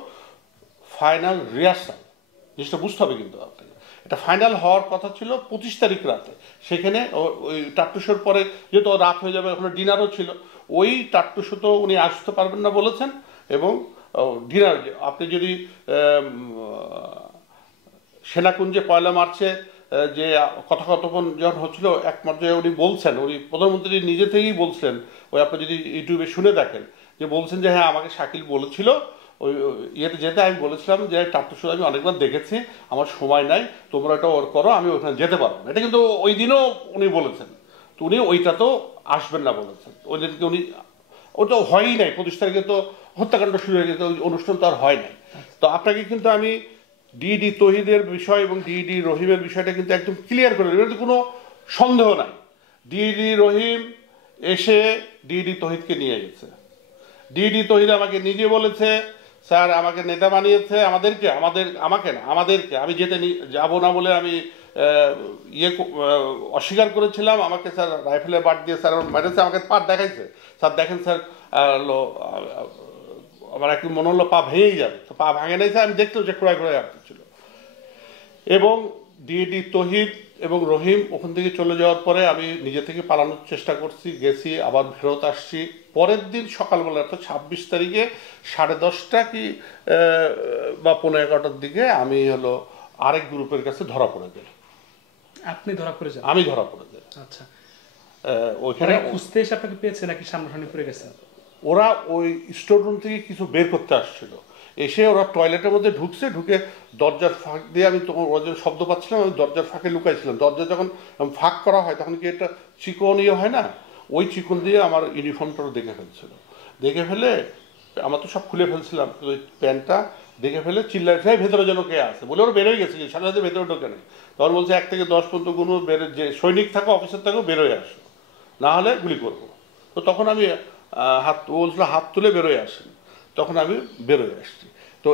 ফাইনাল রিহার্সাল, জিনিসটা বুঝতে হবে কিন্তু আপনাকে। এটা ফাইনাল হওয়ার কথা ছিল ২৫ তারিখ রাতে, সেখানে ওই টাট্টু শোর পরে যেহেতু রাত হয়ে যাবে, ওখানে ডিনারও ছিল, ওই টাট্টু শো তো উনি আসতে পারবেন না বলেছেন। এবং ডিনার, আপনি যদি সেনাকুঞ্জে ১লা মার্চে যে কথোপকথন যখন হচ্ছিল, এক পর্যায়ে উনি বলছেন, উনি প্রধানমন্ত্রী নিজে থেকেই বলছেন, ওই আপনি যদি ইউটিউবে শুনে দেখেন, যে বলছেন যে হ্যাঁ আমাকে শাকিল বলেছিল ওই ইয়েতে যেতে, আমি বলেছিলাম যে টাট্টু শো আমি অনেকবার দেখেছি, আমার সময় নাই, তোমরা এটা ওর করো, আমি ওখানে যেতে পারবো না। এটা কিন্তু ওই দিনও উনি বলেছেন, তো উনি ওইটা তো আসবেন না বলেছেন। ওই দিনকে উনি, ওটা হয়ই নাই, ২৫ তারিখে তো হত্যাকাণ্ড শুরু হয়ে গেছে, ওই অনুষ্ঠান তো আর হয় নাই। তো আপনাকে কিন্তু আমি ডিডি তহিদের বিষয় এবং ডিডি রহিমের বিষয়টা কিন্তু একদম ক্লিয়ার করে দেবেন, কোনো সন্দেহ নাই। ডিডি রহিম এসে ডিডি তহিদকে নিয়ে গেছে ডিডি তহিদ আমাকে নিজে বলেছে, স্যার আমাকে নেতা বানিয়েছে, আমাকে না আমাদেরকে, আমি যাব না বলে আমি অস্বীকার করেছিলাম, আমাকে স্যার রাইফেলে বাট দিয়ে স্যার মেরেছে, আমাকে পাট দেখাইছে, স্যার দেখেন স্যার আমার একটু মনে হলো পা ভেঙেই যাবে, তো পা ভাঙে নাই স্যার, আমি দেখতেও যে ক্রয় করে আসছিল। এবং ডিডি তহিদ এবং রহিম ওখান থেকে চলে যাওয়ার পরে আমি নিজে থেকে পালানোর চেষ্টা করছি, গেছি, আবার ফেরত আসছি। পরের দিন সকালবেলা, অর্থাৎ 26 তারিখে 10:30 কি বা 11:15টার দিকে আমি হলো আরেক গ্রুপের কাছে ধরা পড়ে যাই। আপনি ধরা পড়ে যান? আমি ধরা পড়ে যাই। আচ্ছা, ওইখানে খুঁজতে এসে আপনাকে পেয়েছে নাকি সামনাসামনি পড়ে গেছেন? ওরা ওই স্টোর রুম থেকে কিছু বের করতে আসছিল, এসে ওরা টয়লেটের মধ্যে ঢুকে দরজার ফাঁক দিয়ে, আমি তখন ওরা যখন শব্দ পাচ্ছিলাম আমি দরজার ফাঁকে লুকাইছিলাম। দরজা যখন ফাঁক করা হয় তখন কি একটা চিকন হয় না, ওই চিকন দিয়ে আমার ইউনিফর্মটা দেখে ফেলছিল। দেখে ফেলে আমার তো সব খুলে ফেলছিলাম, ওই প্যান্টটা দেখে ফেলে চিল্লায় ভেতরে যেন কে আছে বলে ওরা বেরোয় গেছে, সাথে সাথে ভেতরে ঢোকে নেই। তখন বলছে 1 থেকে 10 পর্যন্ত কোনো যে সৈনিক থাকো অফিসার থাকো বেরোয় আসো, না হলে গুলি করবো। তো তখন আমি বলছিল হাত তুলে বেরোয় আসেন, তখন আমি বেরোয় আসছি। তো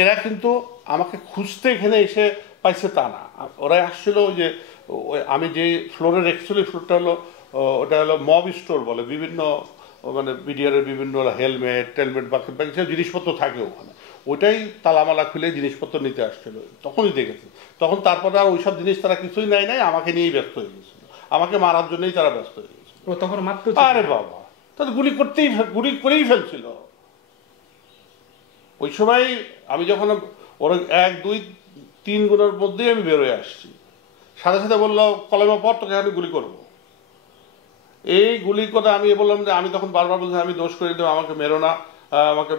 এরা কিন্তু আমাকে খুঁজতে এখানে এসে পাইছে তা না, ওরা আসছিল যে আমি যে ফ্লোরে রেখেছিল ফ্লোরটা হলো ওটা হলো মব স্টোর বলে, বিভিন্ন মানে বিডিআরের বিভিন্ন হেলমেট টেলমেট বাকি জিনিসপত্র থাকে ওখানে, ওইটাই তালামালা খুলে জিনিসপত্র নিতে আসছিল। তখনই দেখেছে, তখন তারপরে আর ওইসব জিনিস তারা কিছুই নাই, আমাকে নিয়েই ব্যস্ত হয়ে গেছিল, আমাকে মারার জন্যই তারা ব্যস্ত হয়ে গেছিল। তখন মাত্র, আরে বাবা, তাদের গুলি করেই ফেলছিল। ওই সময় আমি যখন ওরা 1, 2, 3 গুণের মধ্যেই আমি বেরোয় আসছি, সাথে সাথে বললো কলেমা পর তোকে আমি গুলি করবো। এই গুলি করে আমি বললাম যে আমি তখন বারবার বলছি আমি দোষ করে দেবো, আমাকে মেরো না, আমাকে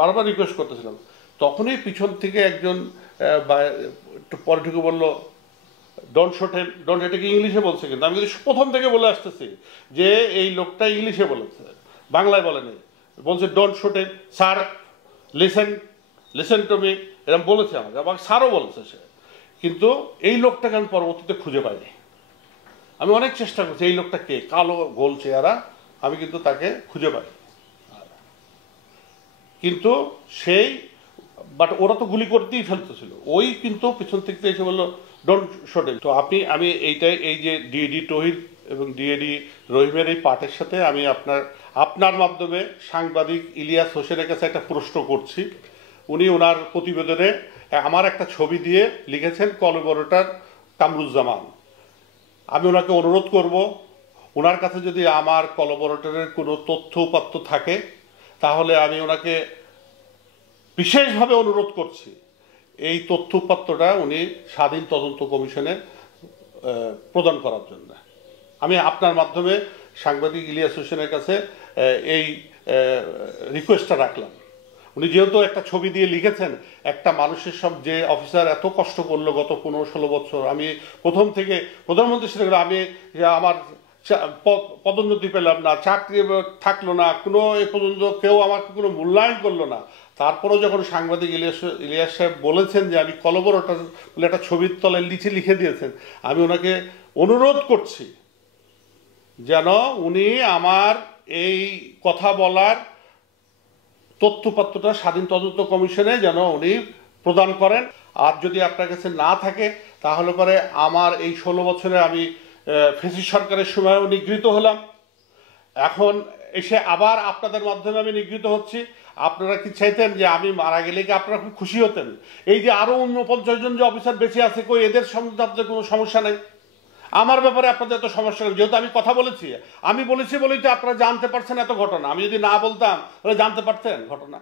বারবার রিকোয়েস্ট করতেছিলাম। তখনই পিছন থেকে একজন একটু পরে ঢুকে বললো ডোন্ট শট হিম, ডোন্ট, এটাকে ইংলিশে বলছে, কিন্তু আমি কিন্তু প্রথম থেকে বলে আসতেছি যে এই লোকটা ইংলিশে বলেছে, বাংলায় বলেনি। বলছে don't shot him sir, listen to me, এরকম বলেছে আমাকে, আবার স্যারও বলেছে সে। কিন্তু এই লোকটাকে আমি পরবর্তীতে খুঁজে পাইনি। আমি অনেক চেষ্টা করছি, এই লোকটা কে, কালো গোল চেহারা, আমি কিন্তু তাকে খুঁজে পাই। কিন্তু বাট ওরা তো গুলি করতেই ফেলতেছিল, ওই কিন্তু পিছন থেকে এসে বললো ডোন্ট শট হিম। তো আমি এই যে ডিএডি তহিদ এবং ডিএডি রহিমের এই পাঠের সাথে আমি আপনার মাধ্যমে সাংবাদিক ইলিয়াস হোসেনের কাছে একটা প্রশ্ন করছি। উনি ওনার প্রতিবেদনে আমার একটা ছবি দিয়ে লিখেছেন কলাবরেটর কামরুজ্জামান। আমি ওনাকে অনুরোধ করব, ওনার কাছে যদি আমার কলাবরেটরের কোনো তথ্য উপাত্ত থাকে তাহলে আমি ওনাকে বিশেষভাবে অনুরোধ করছি এই তথ্য উপাত্তটা উনি স্বাধীন তদন্ত কমিশনে প্রদান করার জন্য। আমি আপনার মাধ্যমে সাংবাদিক ইলিয়াস হোসেনের কাছে এই রিকোয়েস্টটা রাখলাম। উনি যেহেতু একটা ছবি দিয়ে লিখেছেন, একটা মানুষের সব যে অফিসার এত কষ্ট করলো গত 15-16 বছর, আমি প্রথম থেকে প্রধানমন্ত্রীর সাথে আমি আমার পদোন্নতি পেলাম না, চাকরি থাকলো না, কোনো এ পর্যন্ত কেউ আমাকে কোনো মূল্যায়ন করলো না, তারপরেও যখন সাংবাদিক ইলিয়াস সাহেব বলেছেন যে আমি কলাবরেটর বলে একটা ছবির তলায় নিচে লিখে দিয়েছেন, আমি ওনাকে অনুরোধ করছি যেন উনি আমার এই কথা বলার তথ্যপত্রটা স্বাধীন তদন্ত কমিশনে যেন উনি প্রদান করেন। আর যদি আপনার কাছে না থাকে তাহলে পরে আমার এই 16 বছরে আমি ফেসিস সরকারের সময়ও নিগৃহীত হলাম, এখন এসে আবার আপনাদের মাধ্যমে আমি নিগৃহীত হচ্ছি। আপনারা কি চাইতেন যে আমি মারা গেলে কি আপনারা খুব খুশি হতেন? এই যে আরো 49 জন যে অফিসার বেঁচে আছে, কই এদের সম্বন্ধে আপনাদের কোনো সমস্যা নেই? আমার ব্যাপারে আপনাদের এত সমস্যা নেই, যেহেতু আমি কথা বলেছি, আমি বলেছি বলেই তো আপনারা জানতে পারছেন এত ঘটনা। আমি যদি না বলতাম তাহলে জানতে পারতেন ঘটনা?